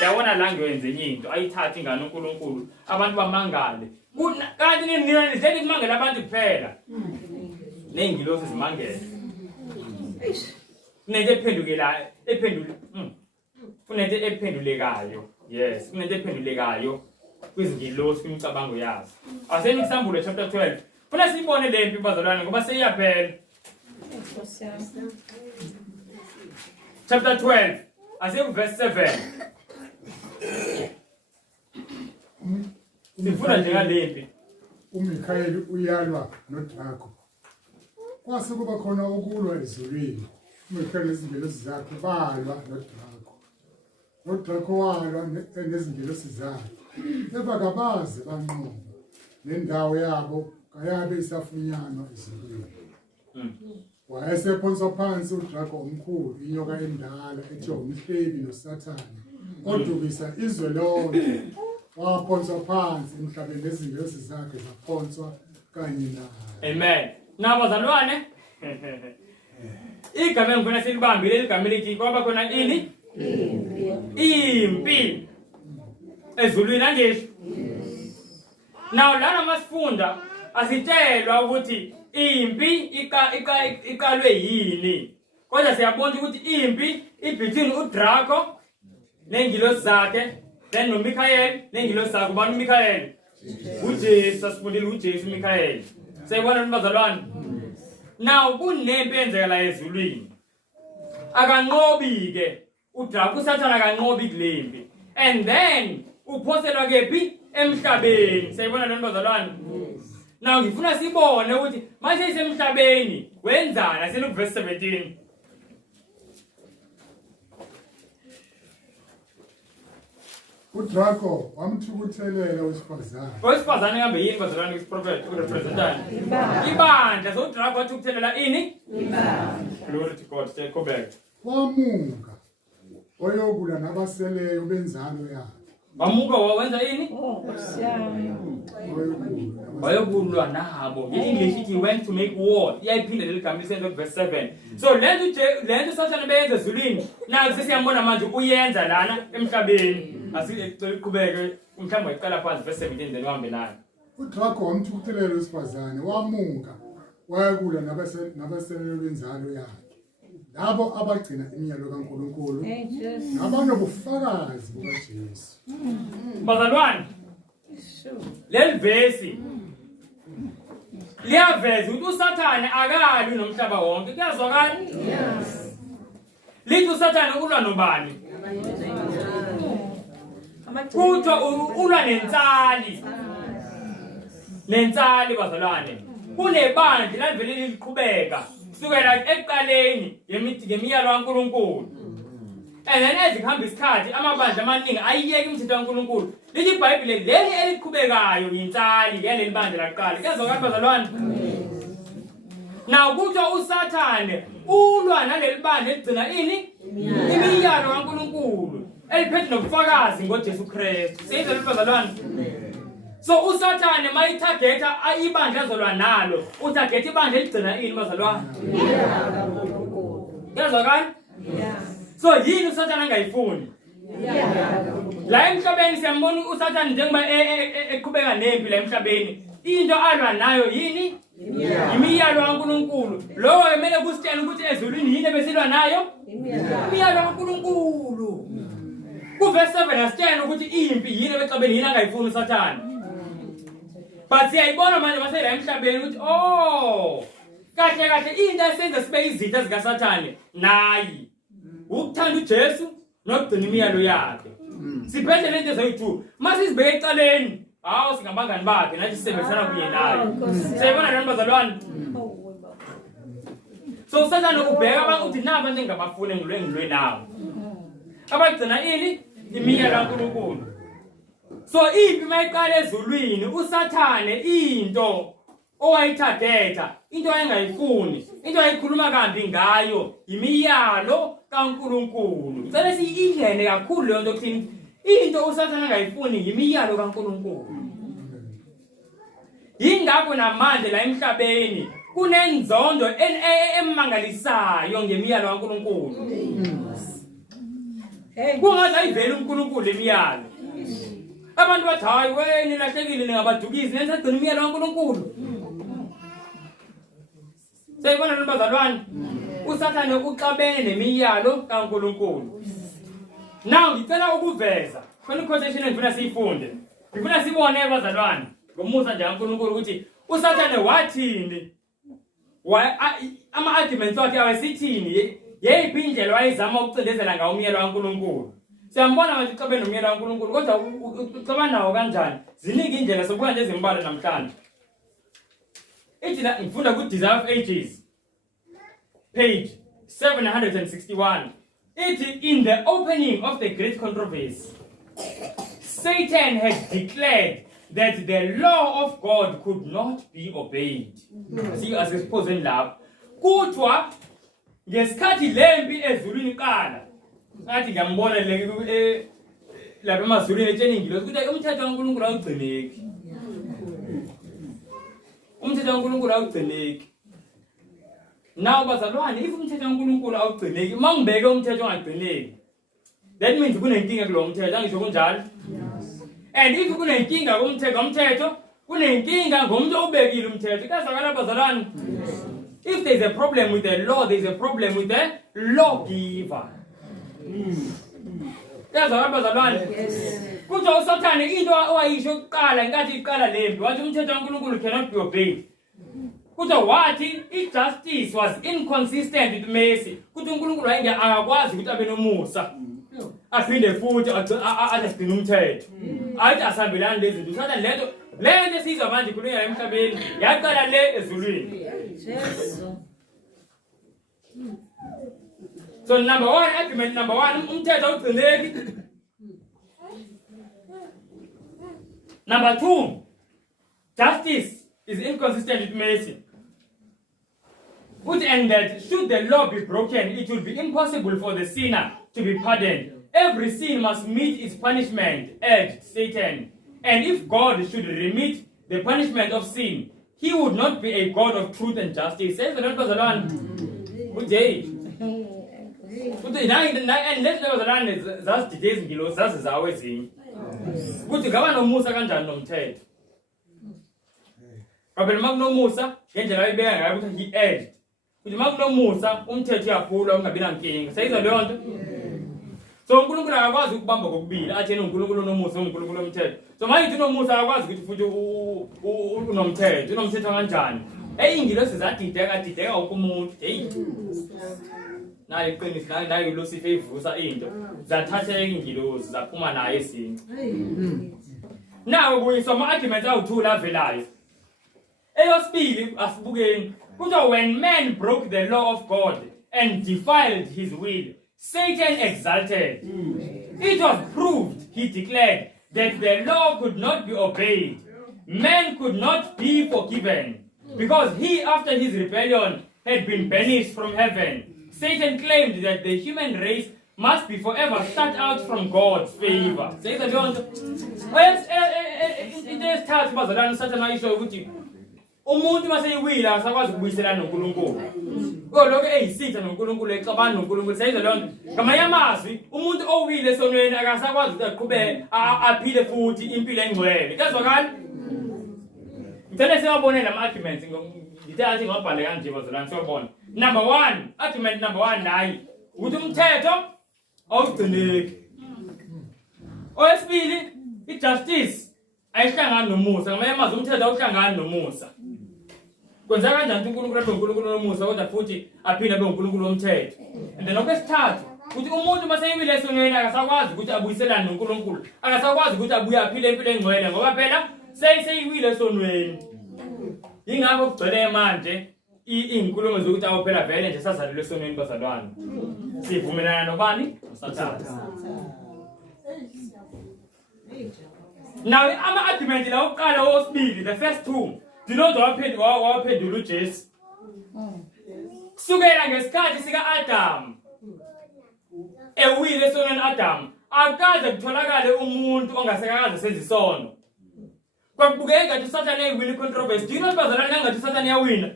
Yabona la ngiyenze into ayithatha ingane uNkulunkulu abantu bamangale. Kanti nina nihleli kumangela abantu kuphela. Nengilosi zimangele. Kunento ephendulekayo. Yes, kunento ephendulekayo kwizingilosi kwimicabango yazo. Aseni kusambulo chapter 12. Funa sibone le mpi bazalwane ngoba seyiyaphela. Chapter 12. Ase verse 7. Sifuna nje ngalempi. uMikhayeli uyalwa noDrako. Kwase kuba khona ukulwa ezulwini. uMikhayeli nezingelosi zakhe balwa noDrako. noDrako walwa nezingelosi zakhe. Kepha kabaze banqoba. Nendawo yabo kayabe isafunyanwa ezulwini. Wayesephonswa phansi uDrako omkhulu, inyoka endala ethiwa umhlebi noSathane, odukisa izwe lonke. Waphonswa phansi emhlabeni nezingelosi zakhe zaphonswa kanye naye. Amen. Na bazalwane? Igama engifuna silibambile igama elithi kwaba khona ini? Impi. Ezulwini angisho. Now lana masifunda asitshelwa ukuthi impi iqalwe yini. Kodwa siyabona ukuthi impi between uDrako nengilosi zakhe, then noMikhayeli nengilosi zakhe. Ubani uMikhayeli? uJesu, asifundile uJesu uMikhayeli. Sayibona bazalwane? Now kunempi enzeka la ezulwini. Akanqobi ke uDrako, uSathane akanqobi kulempi. And then uphoselwa kephi? Emhlabeni. Sayibona lona bazalwane? Now ngifuna sibone ukuthi manje isemhlabeni wenzana aseluku verse 17. uDrako wamthukuthelela owesifazane. Owesifazane kambe yini bazalwane kwiprofeti urepresentant? Ibandla. So uDrako wathukuthelela ini? Ibandla. Glory to God. Take go back. Wamunga oyokulwa nabaseleyo benzalo yakhe. Wamuka wawenza ini? Wayokulwa nabo. In English it went to make war. Iyayiphinde leli gama lisenze verse 7. So lento Sathane beyenza ezulwini naku sesiyambona manje uyenza lana emhlabeni. Asiqhubeke mhlawumbe iqala phansi verse 17 then uhambe nayo. uDrako wamthukuthelela owesifazane, wamunga wayokulwa nabaseleyo benzalo yakhe. Labo abagcina imiyalo kaNkulunkulu nabanobufakazi bukaJesu. Bazalwane, leli verse liyaveza ukuthi uSathane akalwi nomhlaba wonke. Kuyazwakala? Yes. Lithi uSathane ulwa nobani? Kuthiwa ulwa nensali. Nensali bazalwane. Kunebandla lavele liqhubeka kusukela ekuqaleni ngemiyalo kaNkulunkulu. And then ezihamba isikhathi amabandla amaningi ayiyeka imithetho kaNkulunkulu. Lithi iBhayibheli leli eliqhubekayo yinsali yaleli bandla laqala. Kuyazwakala bazalwane? Now kuthiwa uSathane ulwa naleli bandla eligcina ini? Imiyalo kaNkulunkulu. Eliphethe nobufakazi ngoJesu Kristu. Siyizwa bazalwane? So uSathane mayitargeta ibandla azolwa nalo, utargeta ibandla eligcina ini bazalwane? Yazwakala? So yini uSathane angayifuni? La emhlabeni siyambona uSathane njengoba eqhubeka nempi la emhlabeni. Into alwa nayo yini? Imiyalo kaNkulunkulu. Lo kumele kusitshela ukuthi ezulwini yini besilwa nayo? Imiyalo kaNkulunkulu. Ku verse 7 asitshela ukuthi impi yini becabeni yini angayifuni uSathane. But siyayibona manje masela emhlabeni ukuthi kahle into esenza sibe izitha zikaSathane nayi ukuthanda uJesu nokugcina imiyalo yakhe. Siphethe lento ezoyi2 mase sibeke ecaleni singabangani bakhe nathi sisebenzisana kunye naye. Siyabona nani bazalwane? So uSathane ubheka abantu uthi naba abantu engabafuni ngilwe nawo. Abagcina ini? Imiyalo kaNkulunkulu. So impi mayiqala ezulwini uSathane into owayithathetha, into ayengayifuni, into ayikhuluma kambi ngayo imiyalo kaNkulunkulu. Ngicela siyingene kakhulu leyo nto ukuthi into uSathane angayifuni imiyalo kaNkulunkulu. Yingakho namanje la emhlabeni kunenzondo emangalisayo ngemiyalo kaNkulunkulu. kungathi ayivele uNkulunkulu emiyalo abantu bathi hayi wena lahlekile ningabadukisi nenza gcina imiyalo kaNkulunkulu sayibona nobazalwane usathane uxabene nemiyalo kaNkulunkulu now ngicela ukuveza khona quotation engifuna siyifunde ngifuna sibone abazalwane ngomusa nje kaNkulunkulu ukuthi usathane wathini ama-arguments wakhe awasithini yeyiphi indlela wayezama ukucindezela ngawo umyalo kaNkulunkulu siyambona manje uxabene nomyalo kaNkulunkulu kodwa uxabana nawo kanjani ziningi indlela sokubuka nje ezimbalwa namhlanje ithi ngifunda ku-Desire of Ages page 761 ithi in the opening of the great controversy Satan had declared that the law of God could not be obeyed. See, as exposed lapho. Kuthiwa ngesikhathi lempi ezulwini iqala. Ngathi ngiyambona lapha emazulwini etsheni ingilosi ukuthi umthetho kaNkulunkulu awugcineki. Umthetho kaNkulunkulu awugcineki. Now bazalwane, if umthetho kaNkulunkulu awugcineki, mangibeke umthetho ongagcineki. That means kunenkinga kulo mthetho, angisho kunjalo. And if kunenkinga kumthetho kunenkinga ngomuntu obekile umthetho kazakala bazalwane if there is a problem with the law there is a problem with the lawgiver kazakala bazalwane kuthi usathane into owayisho ukuqala inkathi iqala lempi wathi umthetho kaNkulunkulu cannot be obeyed kuthi wathi justice was inconsistent with mercy kuthi uNkulunkulu akakwazi ukuthi abe nomusa aphinde futhi agcina umthetho athi asambelani lezi zinto sathi lento esizwa manje kulinya emhlabeni yaqala le ezulwini so argument number 1 umthetho awugcineki number 2 justice is inconsistent with mercy and that should the law be broken it would be impossible for the sinner to be pardoned. Every sin must meet its punishment, urged Satan. And if God should remit the punishment of sin, he would not be a God of truth and justice. Says the Lord Bazalwane. Good day. And let's know that's the days in Gilos, that's our thing. Good to govern no Musa Ganjan no Ted. Rabbi Magno Musa, Angela Bear, he urged. With Magno Musa, Ted Pull on the King. Says the Lord. So uNkulunkulu akwazi ukubamba kokubili athi uNkulunkulu nomusa uNkulunkulu umthetho so manje unomusa akwazi ukuthi futhi unomthetho kanjani ingilosi zadideka ukumuntu naye iqiniso naye uLucifer ivusa into zathatheka ingilosi zaphuma naye esinye nawo kuyisoma arguments awu2 lavelayo eyosibili asibukeni kuthi when man broke the law of God and defiled his will Satan exulted. It was proved, he declared, that the law could not be obeyed. Man could not be forgiven because he, after his rebellion, had been banished from heaven. Satan claimed that the human race must be forever shut out from God's favor. Say the Lord. It starts bazalwane Satan ayisho ukuthi umuntu maseyiwila asakwazi ukubuyiselana noNkulunkulu. Lokho eyisitha noNkulunkulu exabana noNkulunkulu sayize lonke. Ngamanye amazwi umuntu owile esonweni akasakwazi ukuthi aqhubeke aphile futhi impilo engcwele. Kuzwakala? Ngicela siyabonela ama arguments ngithe athi ngabhale kanje bazalwane siyabona. Number 1, argument number 1 nayi ukuthi umthetho awugcineki. Okwesibili, ijustice ayihlangani nomusa. Ngamanye amazwi umthetho awuhlangani nomusa. Kwenza kanjani uNkulunkulu abe uNkulunkulu nomusa kodwa futhi aphinde abe uNkulunkulu womthetho. And then okwesithathu ukuthi umuntu maseyibile esonweni akasakwazi ukuthi abuyiselane noNkulunkulu. Akasakwazi ukuthi abuye aphile impilo engcwele ngoba phela seyiwile esonweni. Ingakho kugcwele manje inkulumo zokuthi awuphela vele nje sazalelwe esonweni bazalwane. Sivumelana nobani? Usathane. Now ama-argument la oqala wosibili the first two dinonke waphendula uJesu. Kusukela ngesikhathi sika-Adam ewile esonweni Adam akaze kutholakale umuntu ongasekakaze senza isono. Kwakubukeka ngathi uSathane eyiwina icontroversy. Do you know bazalwane ngathi uSathane yawina?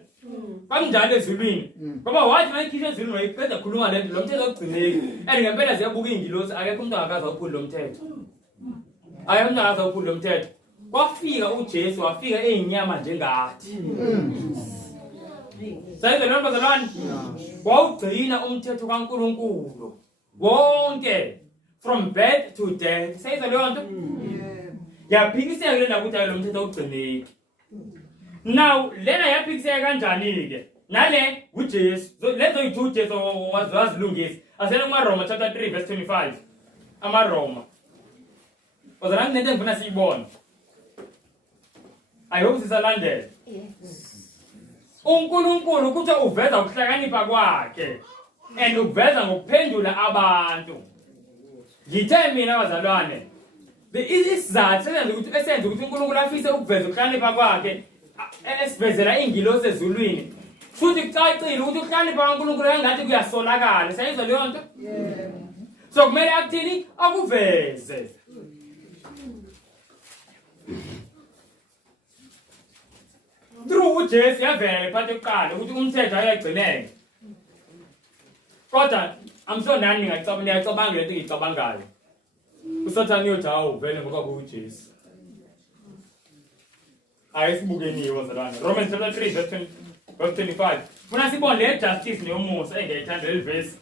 Kanjalo ezulwini. Ngoba wathi mayikhishwa ezulwini wayiqeda khuluma lento lo mthetho ogcineki. Ngempela ziyabuka ingilosi akekho umuntu akaza ukuphula lo mthetho. Akekho umuntu akaza ukuphula lo mthetho. Kwafika uJesu wafika eyinyama njengathi. Sayizwe lo bazalwane. Wawugcina umthetho kaNkulunkulu. Wonke from birth to death. Sayizwe leyo nto? Yaphikiseka lena ukuthi lo mthetho ogcineki. Now, lena yaphikiseka kanjani ke? Nale uJesu. Let's go to Jesu wazilungisa. Asele kumaRoma chapter 3 verse 25. AmaRoma. Bazalwane nento engifuna siyibone. I hope sisalandela. uNkulunkulu kuthi uveza ukuhlakanipha kwakhe and uveza ngokuphendula abantu. Ngithe mina bazalwane, isizathu esenza ukuthi uNkulunkulu afise ukuveza ukuhlakanipha kwakhe esivezela ingilosi ezulwini. Futhi kucacile ukuthi ukuhlakanipha kaNkulunkulu engathi kuyasolakala. Sayizwa leyo nto? So kumele akuthini akuveze. Through uJesu yavela phakathi yokuqala ukuthi umthetho ayagcineka. Kodwa amso nani ngiyacabanga lento engicabangayo. uSathane uyothi hawu vele ngoba kuJesu. Ayisibukeni bazalwane. Romans chapter 3 verse 25. Funa sibone le justice neyomusa engiyayithanda le verse.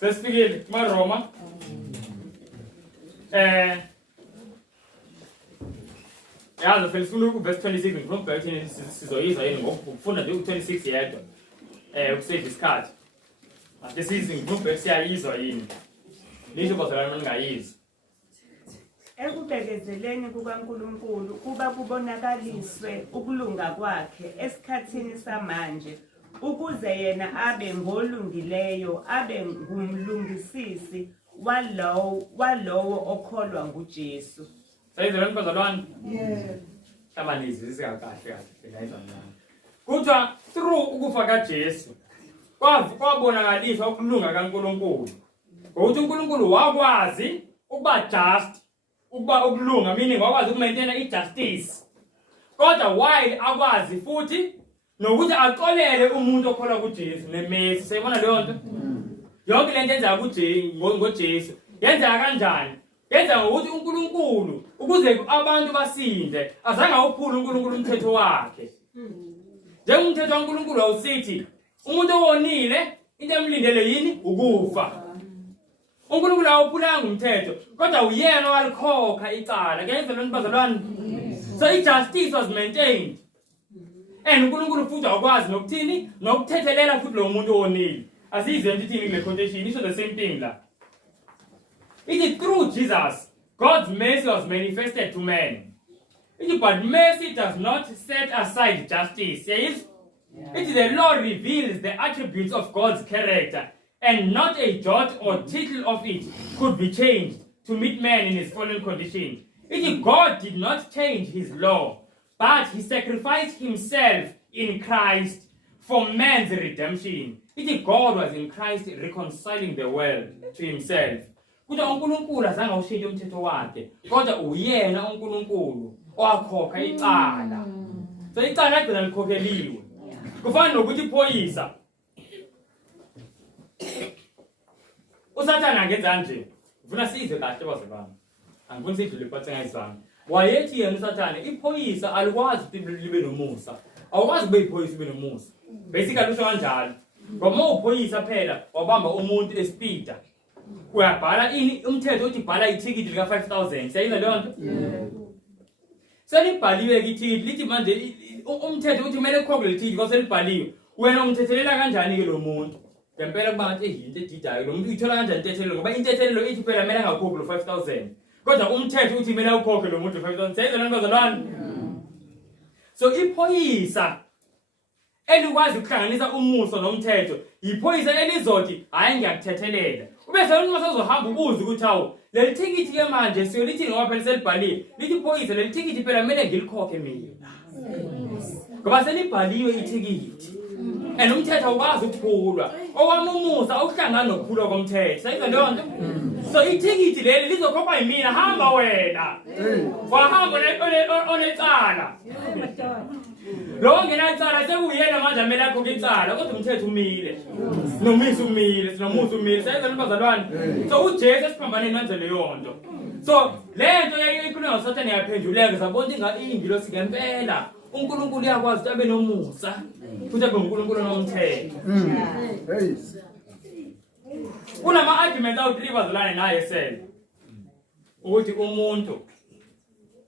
Sesifikile kumaRoma. Yazi phela sifuna uverse 26 ngifuna ukuthi sizoyiza yini ngokufunda nje u26 yedwa. Ukusave isikhathi. Manje ngifuna siyayizwa yini. Nisho bazalwane ningayizi. Ekubekezeleni kukaNkulunkulu kuba kubonakaliswe ukulunga kwakhe esikhathini samanje ukuze yena abe ngolungileyo abe ngumlungisisi walowo okholwa nguJesu. Sayizwa lo bazalwane? Abanizizwe kahle ngayizwa manje. Kuthiwa through ukufa kaJesu kwabonakaliswa ukulunga kaNkulunkulu. Ngokuthi uNkulunkulu wakwazi ukuba just ukuba ukulunga meaning wakwazi ukumaintaina ijustice. Kodwa while akwazi futhi nokuthi aqolele umuntu okholwa kuJesu neMesi. Sayibona leyo nto? Yonke lento yenza ngoJesu. Yenza kanjani? Yenza ngokuthi uNkulunkulu ukuze abantu basinde azange awuphula uNkulunkulu umthetho wakhe. Njengomthetho kaNkulunkulu awusithi umuntu owonile into emlindele yini ukufa. uNkulunkulu awuphulanga umthetho kodwa uyena owalikhokha icala. Kuyenzeka lo bazalwane. So ijustice was maintained. And uNkulunkulu futhi akwazi nokuthini nokuthethelela futhi lo muntu owonile. Asizwe into le quotation isho the same thing la. It is through Jesus God's mercy was manifested to man. But mercy does not set aside justice. Says the law reveals the attributes of God's character, and not a jot or tittle of it could be changed to meet man in his fallen condition. God did not change his law, but he sacrificed himself in Christ for man's redemption. God was in Christ reconciling the world to himself. Kuthi uNkulunkulu azange awushintshe umthetho wakhe, kodwa uyena uNkulunkulu owakhokha icala. So icala agcina likhokheliwe. Kufana nokuthi iphoyisa. uSathane angenza nje. Ufuna sizwe kahle bazalwane. Angifuni sidlule iphathi engayizwanga. Wayethi yena uSathane iphoyisa alikwazi ukuthi libe nomusa. Awukwazi kube iphoyisa ibe nomusa. Basically usho kanjalo. Ngoba uphoyisa phela wabamba umuntu espeeder. Uyabhala ini umthetho uthi bhala ithikithi lika 5000. Sayizwa leyo nto? Selibhaliwe ithikithi lithi manje umthetho uthi kumele ukhokhe lethikithi because selibhaliwe. Wena umthethelela kanjani ke lo muntu? Ngempela kuba ngathi into edidayo lo muntu uyithola kanjani intethelelo ngoba intethelelo ithi phela kumele angakhokhi lo 5000. Kodwa umthetho uthi kumele ukhokhe lo muntu 5000. Sayizwa lento bazalwane? So iphoyisa elikwazi ukuhlanganisa umuso nomthetho iphoyisa elizothi hayi ngiyakuthethelela. Ubese umuntu masazohamba ubuze ukuthi hawo leli thikithi ke manje siyolithi ngoba phela selibhalile lithi phoyisa leli thikithi phela kumele ngilikhokhe mina. ngoba selibhaliwe ithikithi and umthetho awukwazi ukuphulwa okwamumusa awuhlangana nokuphulwa komthetho sayizwa leyo nto so ithikithi leli lizokhokha yimina hamba wena wahamba onecala lo ngenacala sekuyena manje amele akhokhe icala kodwa umthetho umile nomisa umile sinomusa umile sayizwa nobazalwane so uJesu esiphambaneni manje leyo nto so lento yayikhulunywa ngoSathane yaphenduleka sabona ingilosi ngempela uNkulunkulu uyakwazi ukuthi abe nomusa futhi abe uNkulunkulu nomthetho kunama arguments awu3 bazalwane naye sel ukuthi umuntu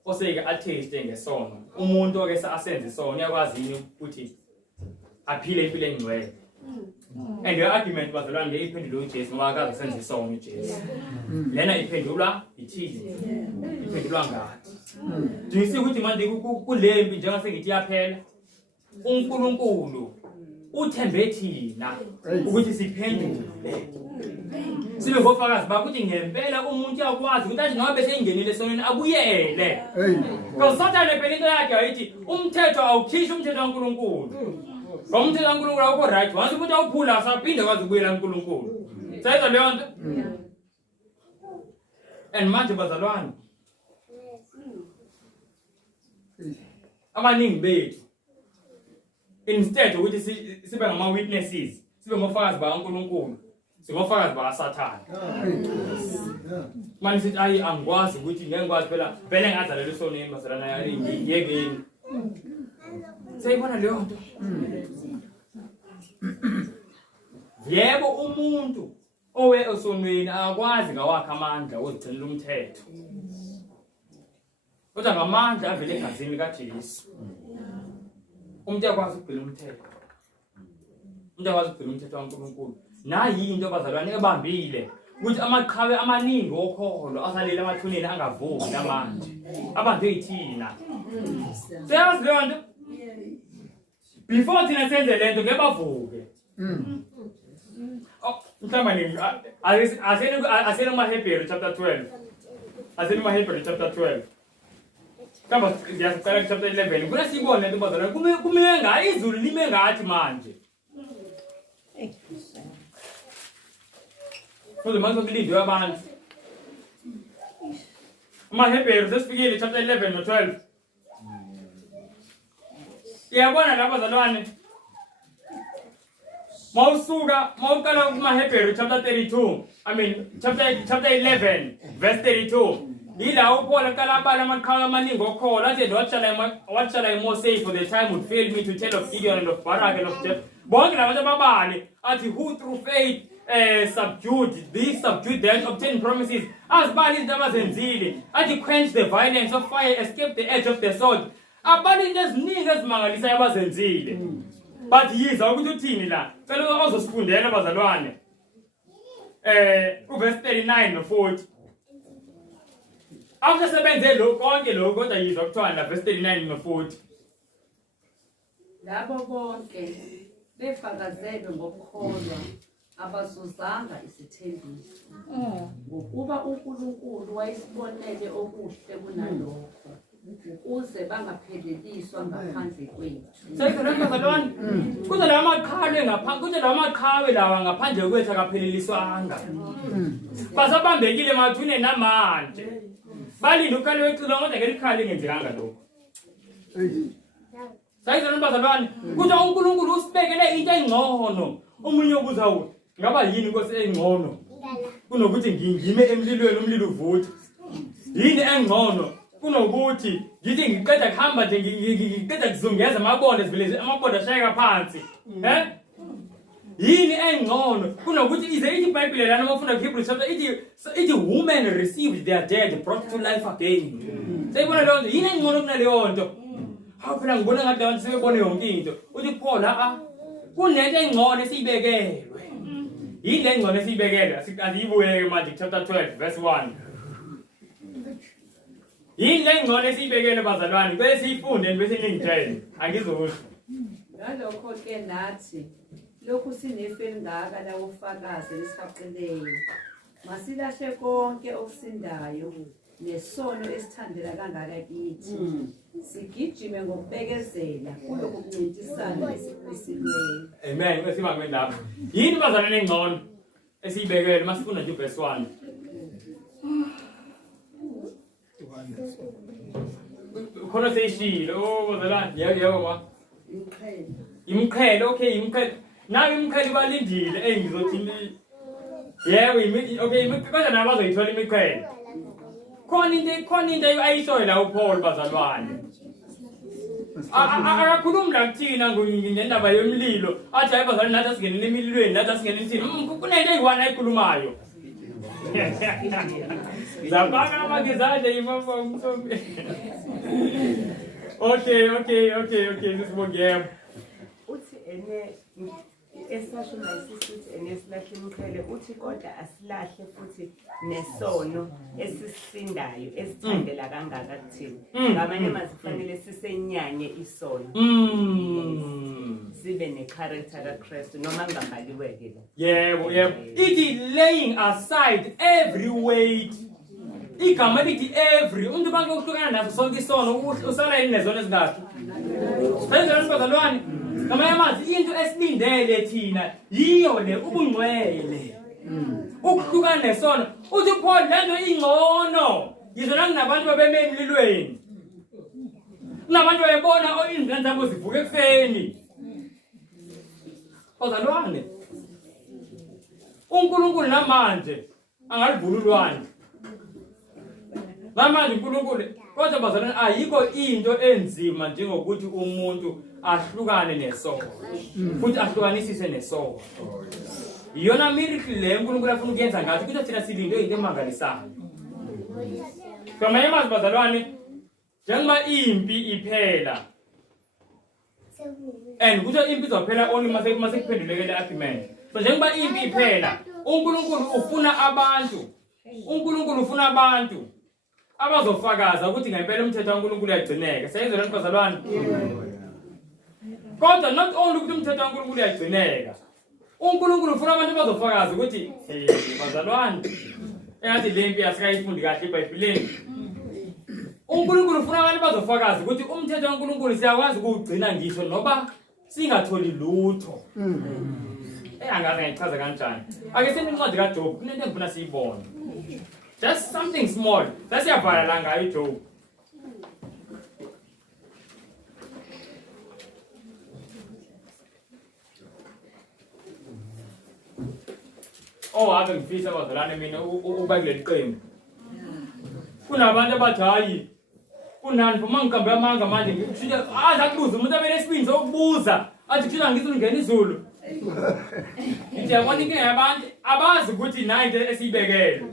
oseke atheste ngesono umuntu oke asenze isono uyakwazi yini ukuthi aphile impilo engcwele and the argument bazalwane ngeyiphendula uJesu ngoba akaze senze isono uJesu lena iphendulwa ithini iphendulwa ngathi ngisi ukuthi manje kulempi njengase ngithi yaphela uNkulunkulu uthembe thina ukuthi siphendule sibe ngofakazi bakuthi ngempela umuntu uyakwazi ukuthi athi noma bese ingenile esonweni abuyele because Sathane phela into yakhe ayithi umthetho awukhishi umthetho kaNkulunkulu ngomthetho kaNkulunkulu awukho right once ukuthi awuphula asaphinde kwazi ukubuyela kaNkulunkulu sayizwa leyo nto and manje bazalwane abaningi bethu instead ukuthi sibe ngama witnesses sibe ngofakazi bakaNkulunkulu singofakazi bakaSathane manje sithi ayi angikwazi ukuthi ngengikwazi phela ngazalelwa isonweni bazalwana yekeni sayibona leyo nto yebo umuntu owe esonweni akwazi ngawakhe amandla ozigcinela umthetho kodwa ngamandla avele egazini likaJesu umuntu yakwazi ukugcina umthetho umuntu yakwazi ukugcina umthetho kaNkulunkulu nayi into bazalwane ebambile ukuthi amaqhawe amaningi okholo asalele amathuneni angavumi namanje abantu eyithina seyazi leyo nto before thina senze lento ngeke bavuke mhlawumbe asene maHebrew chapter 12 asene maHebrew chapter 12 kamba siyasicela chapter 11 kuna sibone lento bazalwane kumele ngayi izulu lime ngathi manje kuze manje kulindwe abantu maHebrew sesifikile chapter 11 no 12 iyabona lapha bazalwane mawuqala kumaHebrew chapter 32 chapter 11 verse 32 ila uPaul aqala abala amaqhawe amaningi okholo athi what shall I more say, for the time would fail me to tell of Gideon and of Barak and of Jephthah bonke labantu ababali athi who through faith subdued them, obtained promises azibali izinto abazenzile athi quench the violence of fire, escape the edge of the sword abali into eziningi ezimangalisayo abazenzile but yiza ukuthi uthini la cela ozosifundela bazalwane uverse 39 no 40 after sebenze lo konke lo kodwa yiza kuthiwa la verse 39 no 40 labo bonke befakazelwe ngokukholwa abazuzanga isithembiso ngokuba uNkulunkulu wayesibonele okuhle kunalokho ukuze bangapheleliswa ngaphandle kwethu sayizolanda bazalwane kuze la maqhawe ngaphandle kuze la maqhawe lawa ngaphandle kwethu akapheleliswanga basabambekile emathuneni namanje balinde ukhale wecila kodwa ngelikhali ngenzekanga lokho sayizolanda bazalwane kuthi uNkulunkulu usibekele into engcono omunye ubuza uthi ngaba yini inkosi engcono kunokuthi ngingime emlilweni umlilo uvuthe yini engcono kunokuthi ngithi ngiqeda kuhamba nje ngiqeda kuzungeza amabonde sivele amabonde ashayeka phansi yini engcono kunokuthi ize ithi iBhayibheli lana mafunda kuHebrew chapter ithi women received their dead brought to life again sayibona leyo nto yini engcono kunaleyo nto hawu phela ngibona ngathi abantu sebebone yonke into uthi Paul kunento engcono esiyibekelwe yini engcono esiyibekelwe asiyibuye manje chapter 12 verse 1 yini engcono esiyibekelwe bazalwane bese siyifunde bese ningitshele angizosho ngalokho ke nathi lokhu sinefe elingaka la ufakazi lesihaqeleyo masilahle konke okusindayo nesono esithandela kangaka kithi sigijime ngokubekezela kulokhu kuncintisana esisilweyo. Amen. Esimame lapho. Yini bazalwane engcono esiyibekele masifuna nje verse 1. Khona seyishilo. Oh bazalwane. Yebo ma. Imqhele, okay, imqhele. Nawe imqhele balindile engizothi yebo okay, kodwa nabazoyithola imiqhele. Khona into ayishoyo la uPaul bazalwane. Akakhulumi la kuthina ngendaba yomlilo. Athi hayi bazalwane nathi asingenele emililweni, nathi asingenele ithini. Kunento eyi-1 ayikhulumayo. Zabaka amagezade imama umthombe. Okay, nisibongela. Uthi esasho mayisithi enesilahle imqhele uthi kodwa asilahle futhi nesono esisisindayo esithandela kangaka kuthina. Ngamanye amazwi kufanele sisenyanye isono. Sibe necharacter kaKristu noma ngabhaliwe-ke la. Yebo. Ithi laying aside every weight. Igama lithi every. Umuntu banke uhlukana naso sonke isono usala yini nezona ezingakhi. Senzeni bazalwane. Ngamanye amazwi into esilindele thina yiyo le ubungcwele. Ukuhlukana nesono. Uthi Paul lento ingcono. Yizona kunabantu babeme emlilweni. Kunabantu bayebona izingane zabo zivuka ekufeni. Bazalwane. uNkulunkulu namanje angalivula ulwandle. Namanje uNkulunkulu kodwa bazalwane ayikho into enzima njengokuthi umuntu ahlukane nesono. Futhi ahlukanisise nesono. Iyona miracle le uNkulunkulu afuna ukuyenza ngathi ukuthi thina silinde into emangalisayo. Ngamanye amazwi bazalwane njengoba impi iphela. And kuthi impi izophela only mase kuphendulekele argument. So njengoba impi iphela uNkulunkulu ufuna abantu. uNkulunkulu ufuna abantu abazofakaza ukuthi ngempela umthetho kaNkulunkulu uyagcineka. Siyizwa lento bazalwane. Kodwa not only ukuthi umthetho kaNkulunkulu uyagcineka. uNkulunkulu ufuna abantu abazofakaza ukuthi bazalwane engathi le mpi asikayifundi kahle eBhayibhelini. uNkulunkulu ufuna abantu bazofakaza ukuthi umthetho kaNkulunkulu siyakwazi ukugcina ngisho noba singatholi lutho. Angazi ngayichaza kanjani. Ake sende incwadi kaJob kunento engifuna siyibone. Just something small. Sasiyavala la ngayo iJob. Ave ngifisa bazalwane mina uba kuleli qembu. Kunabantu abathi hayi kunani phuma ngiqambe amanga manje ngikushiya azakubuza umuntu abele esibindi sokubuza athi kushila ngizulu ngena izulu. Ngithi yabona inkinga yabantu abazi ukuthi nayo into esiyibekele.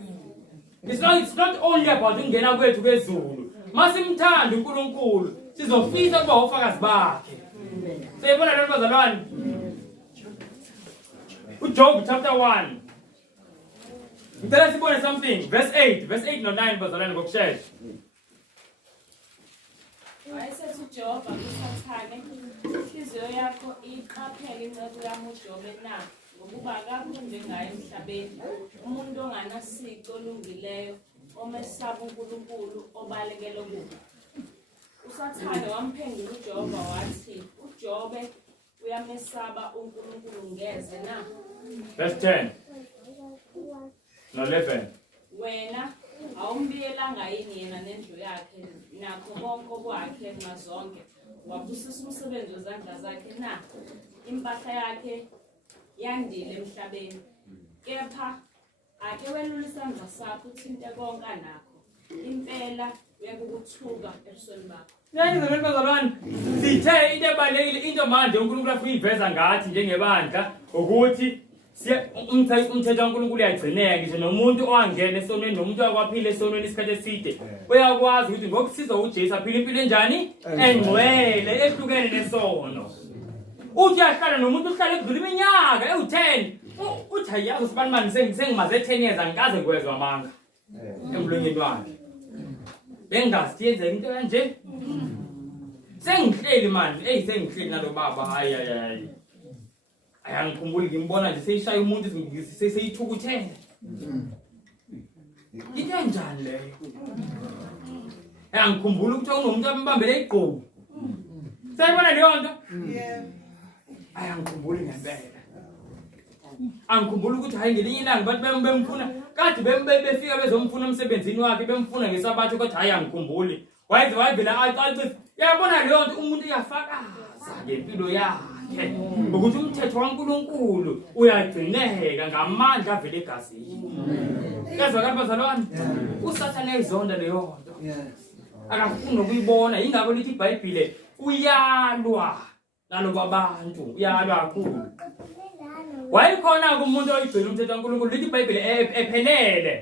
It's not only about ukungena kwethu kwezulu. Masimthanda uNkulunkulu sizofisa kuba ofakazi bakhe. Siyibona lento bazalwane. uJob chapter 1. Ngicela sibone something. Verse 8 no 9 bazalwane ngokushesha. Wayesethi uJehova kuSathane, inhliziyo yakho iqaphele incebo yami uJobe na, ngokuba akakho njengaye emhlabeni, umuntu onganasiko olungileyo, omesaba uNkulunkulu obalekele kubo. uSathane wamphendula uJehova wathi, uJobe uyamesaba uNkulunkulu ngeze na. Verse 10 no 11. Wena awumbiyelanga yini yena nendlu yakhe nakho konke okwakhe mazonke, wabusisa umsebenzi wezandla zakhe na. Impahla yakhe yandile emhlabeni, kepha ake welula isandla sakho uthinte konke anakho, impela uyakukuthuka ebusweni bakho. Nani bazalwane sithe into ebalekile into manje uNkulunkulu afuna iveza ngathi njengebandla ukuthi umthetho kaNkulunkulu uyagcineka ngisho nomuntu owangena esonweni nomuntu wakwaphila esonweni isikhathi eside uyakwazi ukuthi ngokusiza uJesu aphile impilo enjani engcwele ehlukene nesono. Uthi yahlala nomuntu uhlala ekudlula iminyaka ewu10 uthi hayazi sibani manje sengimaze 10 years angikaze ngiwezwa amanga emlonyeni wakhe. Bengazi yenzeka into kanje. Sengihleli manje sengihleli nalo baba hayi ayangikhumbuli ngimbona nje seyishaya umuntu seseyithukuthele. into enjani leyo angikhumbula ukuthi unomuntu ambambele igqomu sayibona leyo nto angikhumbuli ngempela angikhumbula ukuthi hayi ngelinye ilanga bathi bemfuna kade befika bezomfuna emsebenzini wakhe bemfuna ngesabatho kodwa hayi angikhumbuli wayevela acaciza yabona leyo nto umuntu uyafakaza ngempilo yakhe ukuthi umthetho kaNkulunkulu uyagcineka ngamandla avela egazini kezwa kabazalwane usathane izonda leyo nto akafuni nokuyibona yingakho lithi iBhayibhile uyalwa nalo babantu uyalwa kakhulu wayikhona kumuntu oyigcina umthetho kaNkulunkulu lithi iBhayibhile ephelele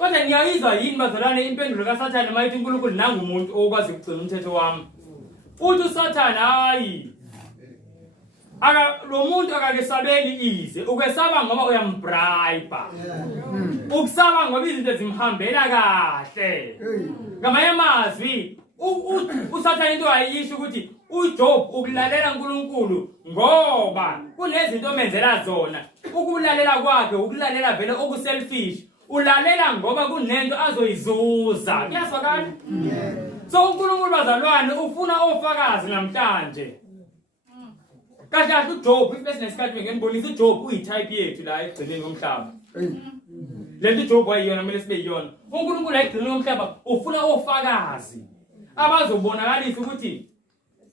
kodwa ngiyayizwa yini bazalwane impendulo kaSathane mayithi uNkulunkulu nangumuntu okwazi ukugcina umthetho wami uthi uSathane hayi lo muntu akakesabeli ize ukwesaba ngoba uyambribe ukusaba ngoba izinto zimhambela kahle ngamanye amazwi uSathane into ayisho ukuthi uJob ukulalela uNkulunkulu ngoba kunezinto omenzela zona ukulalela kwakhe ukulalela vele okuselfish ulalela ngoba kunento azoyizuza kuyazwakala so uNkulunkulu bazalwane ufuna ofakazi namhlanje kahle uJob ifesi nesikhathi ngenibonisa uJob uyitype yethu la egcineni komhlaba lento uJob wayiyona kumele sibe yiyona uNkulunkulu egcineni komhlaba ufuna ofakazi abazobonakalisa ukuthi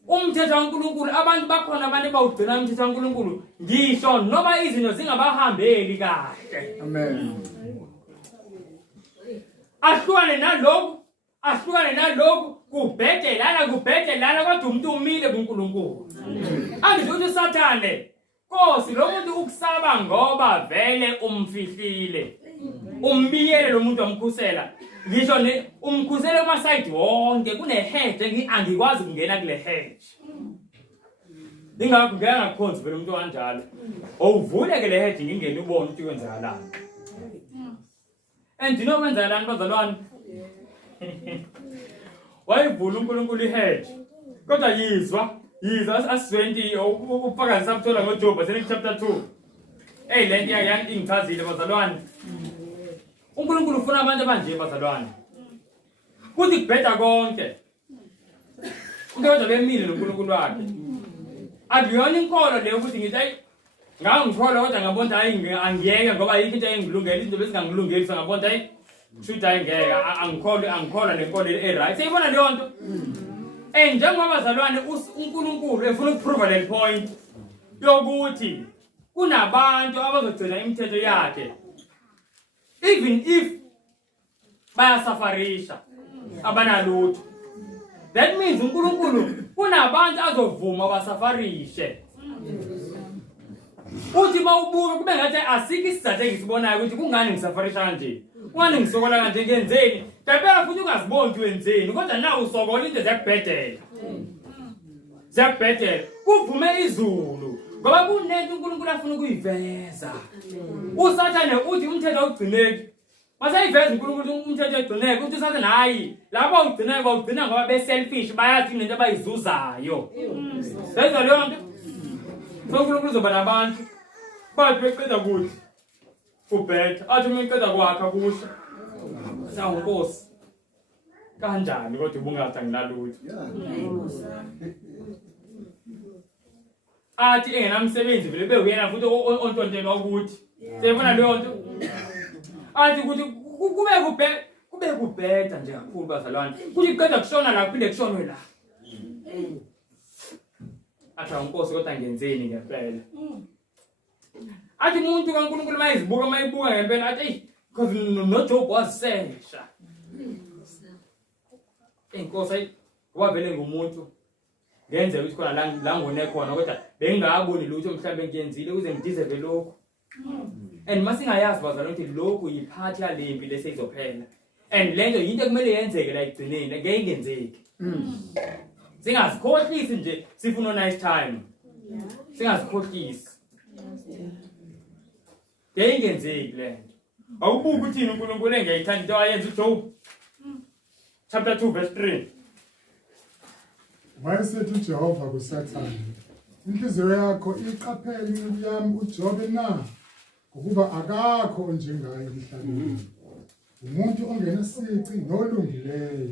umthetho kaNkulunkulu abantu bakhona abantu bawugcina umthetho kaNkulunkulu ngisho noma izinto zingabahambeli kahle Amen. ahlukane nalokhu kubhedelana kodwa umuntu umile kuNkulunkulu angisho ukuthi uSathane Nkosi lo muntu ukusaba ngoba vele umfihlile umbiyele lo muntu amkhusela ngisho ne umkhusela kuma side wonke kune hedge angikwazi ukungena kule hedge ingakho ngeke ngakhonza vele umuntu kanjalo owuvule ke le hedge ngingene ubone ukuthi kwenzakalani andino kwenzakalani bazalwane wayivula uNkulunkulu ihedge kodwa yizwa as-20 ufakazi sabuthola ngoJob chapter 2 lento yakhe ingichazile bazalwane uNkulunkulu ufuna abantu abanje bazalwane kuthi kubheda konke kodwa bemile noNkulunkulu wakhe akuyona inkolo leyo ukuthi ngithi ayi ngangikholwa kodwa ngabona hayi angiyeke ngoba yikho into engilungela izinto bezingangilungeli ngabona hayi should ayingeke angikholwa lenkolo right seyibona leyo nto njengoba bazalwane uNkulunkulu efuna ukuprove le point yokuthi kunabantu abazogcina imithetho yakhe even if bayasafarisha abanalutho that means uNkulunkulu kunabantu azovuma basafarishe uthi bawubuka kube ngathi asikho isizathu engisibonayo ukuthi kungani ngisafarisha kanje kungani ngisokola kanje ngenzeni phela futhi ungaziboni ukuthi wenzeni kodwa nawe usokola into zakubhedela kuvume izulu ngoba kunento uNkulunkulu afuna ukuyiveza uSathane uthi umthetho awugcineki masayiveza uNkulunkulu umthetho ogcineke uthi uSathane hayi lapho ugcina ngoba beselfish bayathi into abayizuzayo senza leyo nto so uNkulunkulu uzoba nabantu bathi beqeda kuthi ubhetha athi uma iqeda kwakha kusho sawunkosi kanjani kodwa ubungathi anginalutho athi engenamsebenzi vele bewuyena futhi ontontela ukuthi seyibona leyo nto athi ukuthi kube kubheda nje kakhulu bazalwane kuthi iqeda kushona la kuphinde kushonwe la athi awunkosi kodwa ngenzeni ngempela athi umuntu kaNkulunkulu mayibuka ngempela athi because noJob wasesha inkosi ngoba vele ngumuntu ngenze ukuthi khona la ngone khona kodwa bengingaboni lutho mhlawumbe ngiyenzile ukuze ngidizeve lokho and masingayazi bazalwane ukuthi lokhu yiphathi yalempi leseyizophela and lento yinto kumele yenzeke la igcineni ngeke ingenzeki singazikhohlisi nje sifuna nice time singazikhohlisi ngeke lento awubuki uthini uNkulunkulu engiyayithanda into ayenza uJob chapter 2 verse 3 wayesethi uJehova kuSathane inhliziyo yakho iqaphele incwadi yami uJobe na ngokuba akakho onjengaye emhlabeni umuntu ongenasici nolungileyo,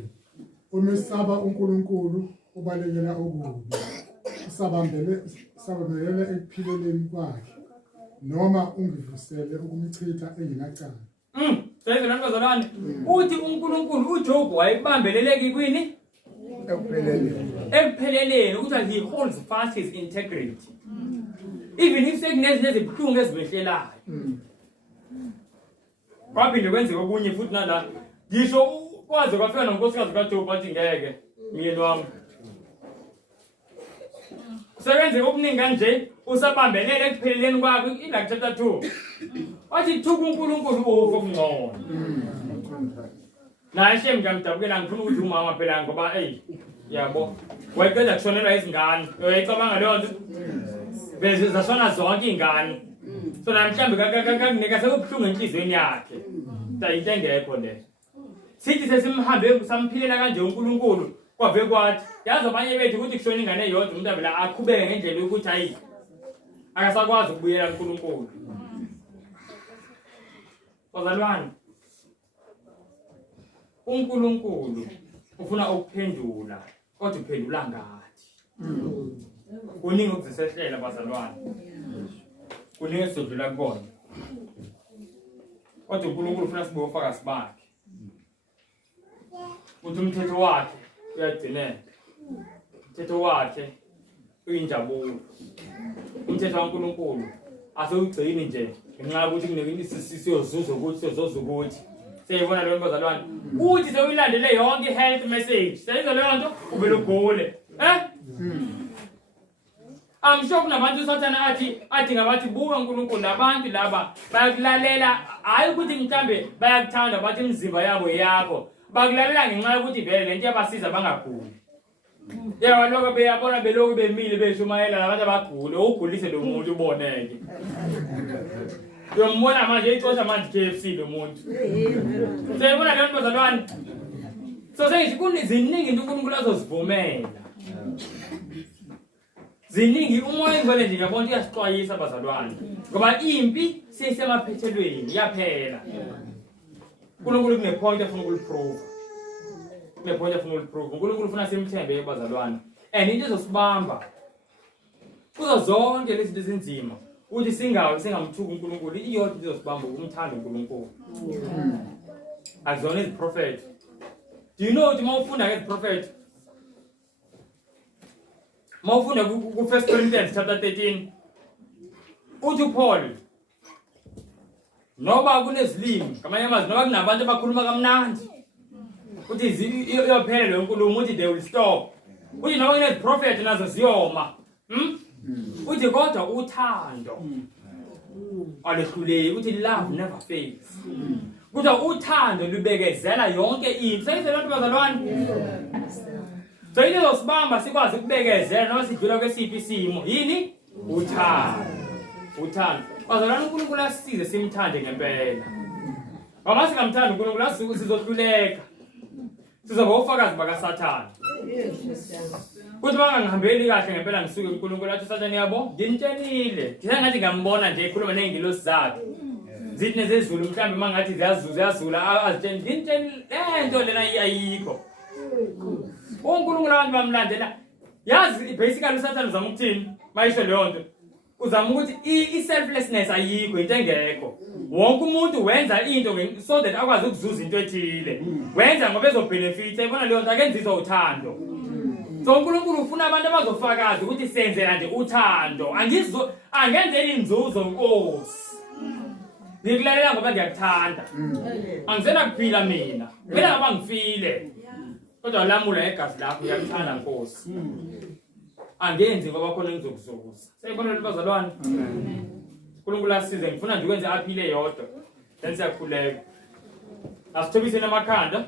umesaba uNkulunkulu, ubalekela okubi, usabambelele ekuphileleni kwakhe, noma ungivusele ukumchitha enginacala. Seyizwe nantozalwane, uthi uNkulunkulu uJob wayebambeleleki kwini? Ekupheleleni, ukuthi he holds fast his integrity. Even if sekunezinye ezibuhlungu ezimehlelayo. Kwaphinde kwenzeka okunye futhi nala. Ngisho kwaze kwafika nonkosikazi kaJob athi ngeke, myeni wami. Sekwenzeka okuningi kanje, usabambelele ekupheleleni kwakhe in chapter 2. Wathi thuka uNkulunkulu ufa okungcono. Naye shem ngamdabukela ngifuna ukuthi umama phela ngoba yabo. Wayecela kushonelwa izingane. Uyayicabanga leyo nto? Bese zashona zonke izingane. So namhlanje kakunika sekubuhlungu enhlizweni yakhe. Into engekho le. Sithi sesimhambe samphilela kanje uNkulunkulu kwave kwathi yazi abanye bethu ukuthi kushona ingane eyodwa umuntu avela aqhubeke ngendlela yokuthi hayi akasakwazi ukubuyela kuNkulunkulu. Bazalwane, uNkulunkulu ufuna ukuphendula kodwa uphendula ngathi. Kuningi ukuzisehlela bazalwane. Kuningi esizodlula kubona. Kodwa uNkulunkulu ufuna sibe ofakazi bakhe. Uthi umthetho wakhe uyagcineka. Umthetho wakhe uyinjabulo. Umthetho kaNkulunkulu asewugcini nje ngenxa yokuthi kunekinto siyozuza ukuthi sizozuza ukuthi. Seyibona leyo bazalwane. Uthi sewuyilandele yonke health message. Seyizwa leyo nto uvele ugule. I'm sure kunabantu usathana athi ngabathi buka uNkulunkulu labantu laba bayakulalela hayi ukuthi mhlambe bayakuthanda bathi imizimba yabo yakho. Bakulalela ngenxa yokuthi vele lento yabasiza bangaguli. Yaba lokho beyabona belokhu bemile beshumayela nabantu abagule ugulise lo muntu uboneke. Uyombona manje icosha manje KFC lo muntu. Seyibona le nto bazalwane. So sengithi kuneziningi into uNkulunkulu azozivumela. Ziningi umoya ngibele nje ngiyabona uyasixwayisa bazalwane. Ngoba impi sisemaphethelweni yaphela. uNkulunkulu kunepoint afuna ukuliprove. Kunepoint afuna ukuliprove. uNkulunkulu ufuna simthembe bazalwane. And into ezosibamba kuzo zonke lezi zinto ezinzima. Uthi singamthuki uNkulunkulu iyodwa izosibamba ukumthanda uNkulunkulu. Azona iziprophet. Do you know ukuthi mawufunda ngeziprophet? Mawufunda ku 1 Corinthians chapter 13. Uthi uPaul noba kunezilimi ngamanye amazwi noba kunabantu abakhuluma kamnandi uthi iyophela leyo nkulumo uthi they will stop. Uthi noba kuneziprophet nazo ziyoma. Uthi kodwa uthando alehluleki uthi love never fails. Kodwa uthando lubekezela yonke into. Sayizwe abantu bazalwane. Sayile losibamba sikwazi ukubekezela noma sidlula kwesiphi isimo. Yini? Uthando. Bazalwane uNkulunkulu asisize simthande ngempela. Ngoba singamthanda uNkulunkulu sizohluleka. Sizoba ufakazi bakaSathane. Kuthi bangangihambeli kahle ngempela ngisuke uNkulunkulu athi uSathane yabo ngintshenile. Ngisengathi ngambona nje ekhuluma nengilosi zakhe. Zithi nezezulu mhlambe mangathi ziyazula azitsheni ngintsheni lento lena ayikho. uNkulunkulu abantu bamlandela. Yazi basically uSathane uzama ukuthini? Mayisho leyo nto. Uzama ukuthi i-selflessness ayikho into engekho. Wonke umuntu wenza into so that akwazi ukuzuza into ethile. Wenza ngoba ezobenefit. Ebona leyo nto akenziswa uthando. So uNkulunkulu ufuna abantu abazofakaza ukuthi senzela nje uthando. Angenzeli inzuzo Nkosi. Ngikulalela ngoba ngiyakuthanda. Angizena kuphila mina. Mina ngoba ngifile. Kodwa lamula egazi lakho ngiyakuthanda Nkosi. Angenzi ngoba khona engizokuzuza. Seyibona bazalwane. uNkulunkulu asize ngifuna nje ukwenza aphile yodwa. Then siyakhuleka. Asithobise namakhanda.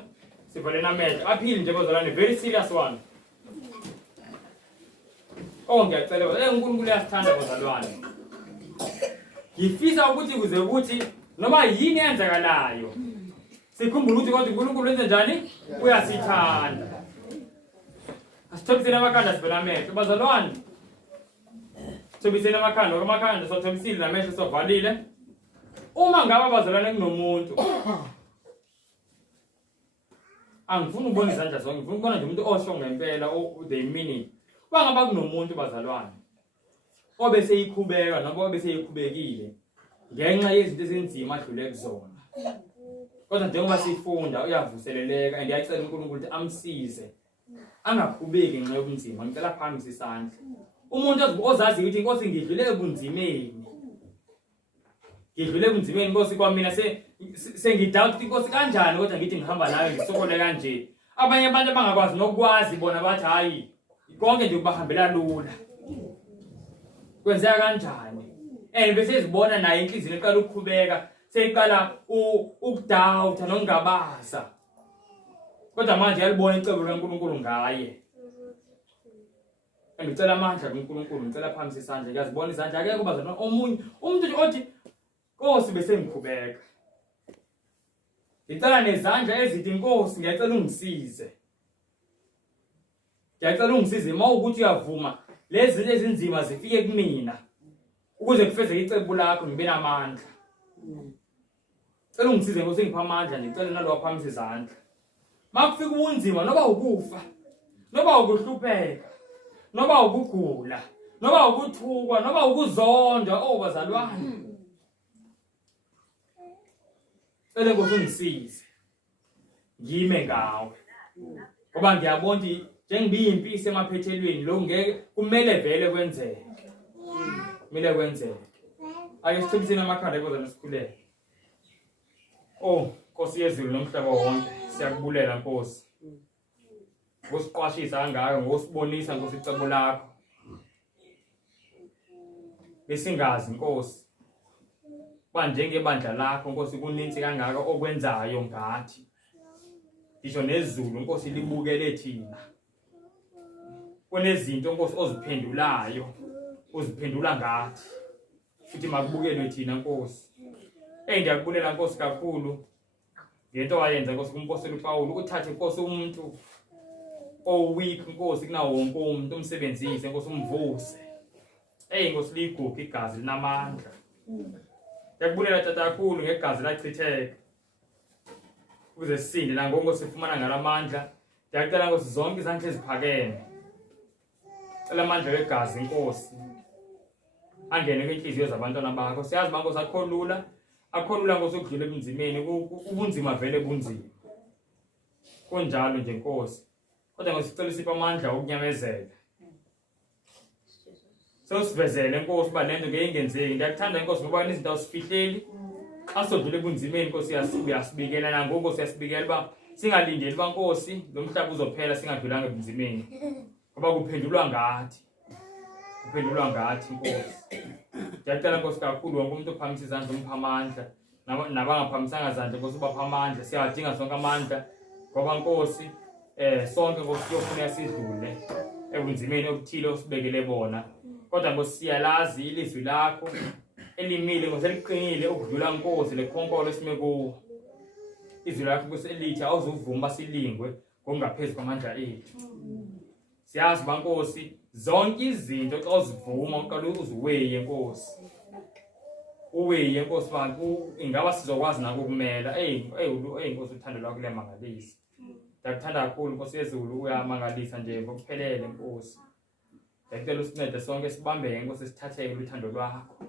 Sivale namehlo. Aphile nje bazalwane, very serious one. Ngiyacela uNkulunkulu uyasithanda bazalwane. Ngifisa ukuthi kuze ukuthi noma yini eyenzakalayo sikhumbule ukuthi kodwa uNkulunkulu wenza njani? Uyasithanda. Asithobiseni amakhanda sivele amehlo bazalwane. Thobiseni amakhanda sothobisile namehlo sovalile. Uma ngaba bazalwane kunomuntu Angifuni ukubona izandla zonke, ngifuna ukubona nje umuntu osho ngempela the meaning. Bangaba kunomuntu bazalwane obe seyikhubeka noma obe seyikhubekile ngenxa yezinto ezenzima adlule kuzona. Kodwa njengoba sifunda uyavuseleleka and yacela uNkulunkulu ukuthi amsize angakhubeki ngenxa yobunzima. Ngicela phambi isandla. Umuntu ozazi ukuthi inkosi ngidlule ebunzimeni. Ngidlule ebunzimeni inkosi kwamina sengidoubt ukuthi inkosi kanjani kodwa ngithi ngihamba nayo ngisokole kanje. Abanye abantu abangakwazi nokwazi bona bathi hayi konke nje kubahambela lula. Kwenzeka kanjani? Bese sizibona naye inhliziyo eqala ukukhubeka, seyiqala ukudoubt nokungabaza. Kodwa manje yalibona icebo likaNkulunkulu ngaye. Ngicela amandla kuNkulunkulu, ngicela phambi isandla, ngiyazibona izandla akekho bazalwane omunye umuntu nje othi Nkosi bese ngikhubeka. Ngicela nezandla ezithi Nkosi ngiyacela ungisize. Ngiyacela ungisize mawukuthi uyavuma lezi zinto ezinzima zifike kumina ukuze kufezeke icebo lakho ngibe namandla. Ngicela ungisize Nkosi ngipha amandla nje, ngicela nalo waphamisa izandla. Makufika ubunzima noba ukufa, noba ukuhlupheka, noba ukugula, noba ukuthukwa, noba ukuzondwa bazalwane. Ngicela Nkosi ungisize. Ngime ngawe. Ngoba ngiyabona ukuthi njengibiyimpi emaphethelweni lo ngeke kumele vele kwenzeke. Kumele kwenzeke. Ake sithobiseni amakhanda kodwa nesikhuleke. Nkosi yezulu nomhlaba wonke, siyakubulela Nkosi. Ngosiqwashisa kangaka, ngosibonisa Nkosi icebo lakho. Besingazi Nkosi. Njengebandla lakho Nkosi kuninzi kangaka okwenzayo ngathi. Ngisho nezulu Nkosi libukele thina. Kunezinto Nkosi oziphendulayo, uziphendula ngathi. Futhi makubukelwe thina Nkosi. Ndiyakubulela Nkosi kakhulu ngento wayenza Nkosi kumpostoli uPaul, uthathe Nkosi umuntu weak Nkosi kunawo wonke umuntu, umsebenzise Nkosi umvuse. Nkosi ligugu igazi linamandla. Ngiyakubulala tata kakhulu ngegazi lachitheka. Ukuze sisinde la Nkosi sifumana ngalamandla. Ngiyacela Nkosi zonke izandla eziphakeme. Cela amandla wegazi Nkosi angene kwinhliziyo zabantwana bakho. Siyazi Nkosi akho lula Nkosi ukudlula ebunzimeni, ubunzima vele bunzima. Kunjalo nje Nkosi. Kodwa Nkosi sicela usiphe amandla okunyamezela. Sivezele Nkosi uba lento ngeke ingenzeki. Ndiyakuthanda Nkosi ngoba izinto awusifihleli. Xa sodlule ebunzimeni Nkosi uyasibikela nangoku Nkosi uyasibikela uba singalindeli uba Nkosi lo mhlaba uzophela singadlulanga ebunzimeni. Ngoba kuphendulwa ngathi. Kuphendulwa ngathi Nkosi. Ngiyacela Nkosi kakhulu wonke umuntu ophamisa izandla umpha amandla. Nabangaphamisanga izandla Nkosi ubapha amandla. Siyadinga sonke amandla. Ngoba Nkosi sonke Nkosi siyofuna sidlule ebunzimeni obuthile osibekele bona. Kodwa Nkosi siyalazi ilizwi lakho elimile Nkosi eliqinile ukudlula Nkosi lekhonkolo esime kuwo. Izwi lakho Nkosi elithi awuzuvuma silingwe ngokungaphezulu kwamandla ethu. Siyazi Nkosi zonke izinto xa uzivuma uqala uziweye Nkosi. Uweye Nkosi bantu ingaba sizokwazi nako ukumela. Nkosi uthando lwakho liyamangalisa. Ndiyakuthanda kakhulu Nkosi yezulu, uyamangalisa nje ngokuphelele Nkosi. Ngicela usincede sonke sibambeke Nkosi, sithatheke uthando lwakho.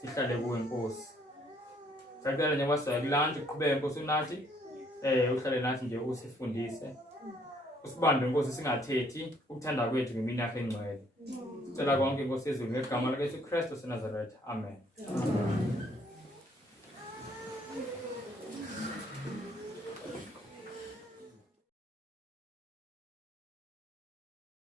Sihlale kuwe Nkosi. Sicela nje wasekulunch uqhubeke Nkosi unathi uhlale nathi nje usifundise. Usibambe Nkosi singathethi ukuthanda kwethu ngemini yakho engcwele. Sicela konke Nkosi yezulu ngegama likaYesu Kristu waseNazaretha. Amen.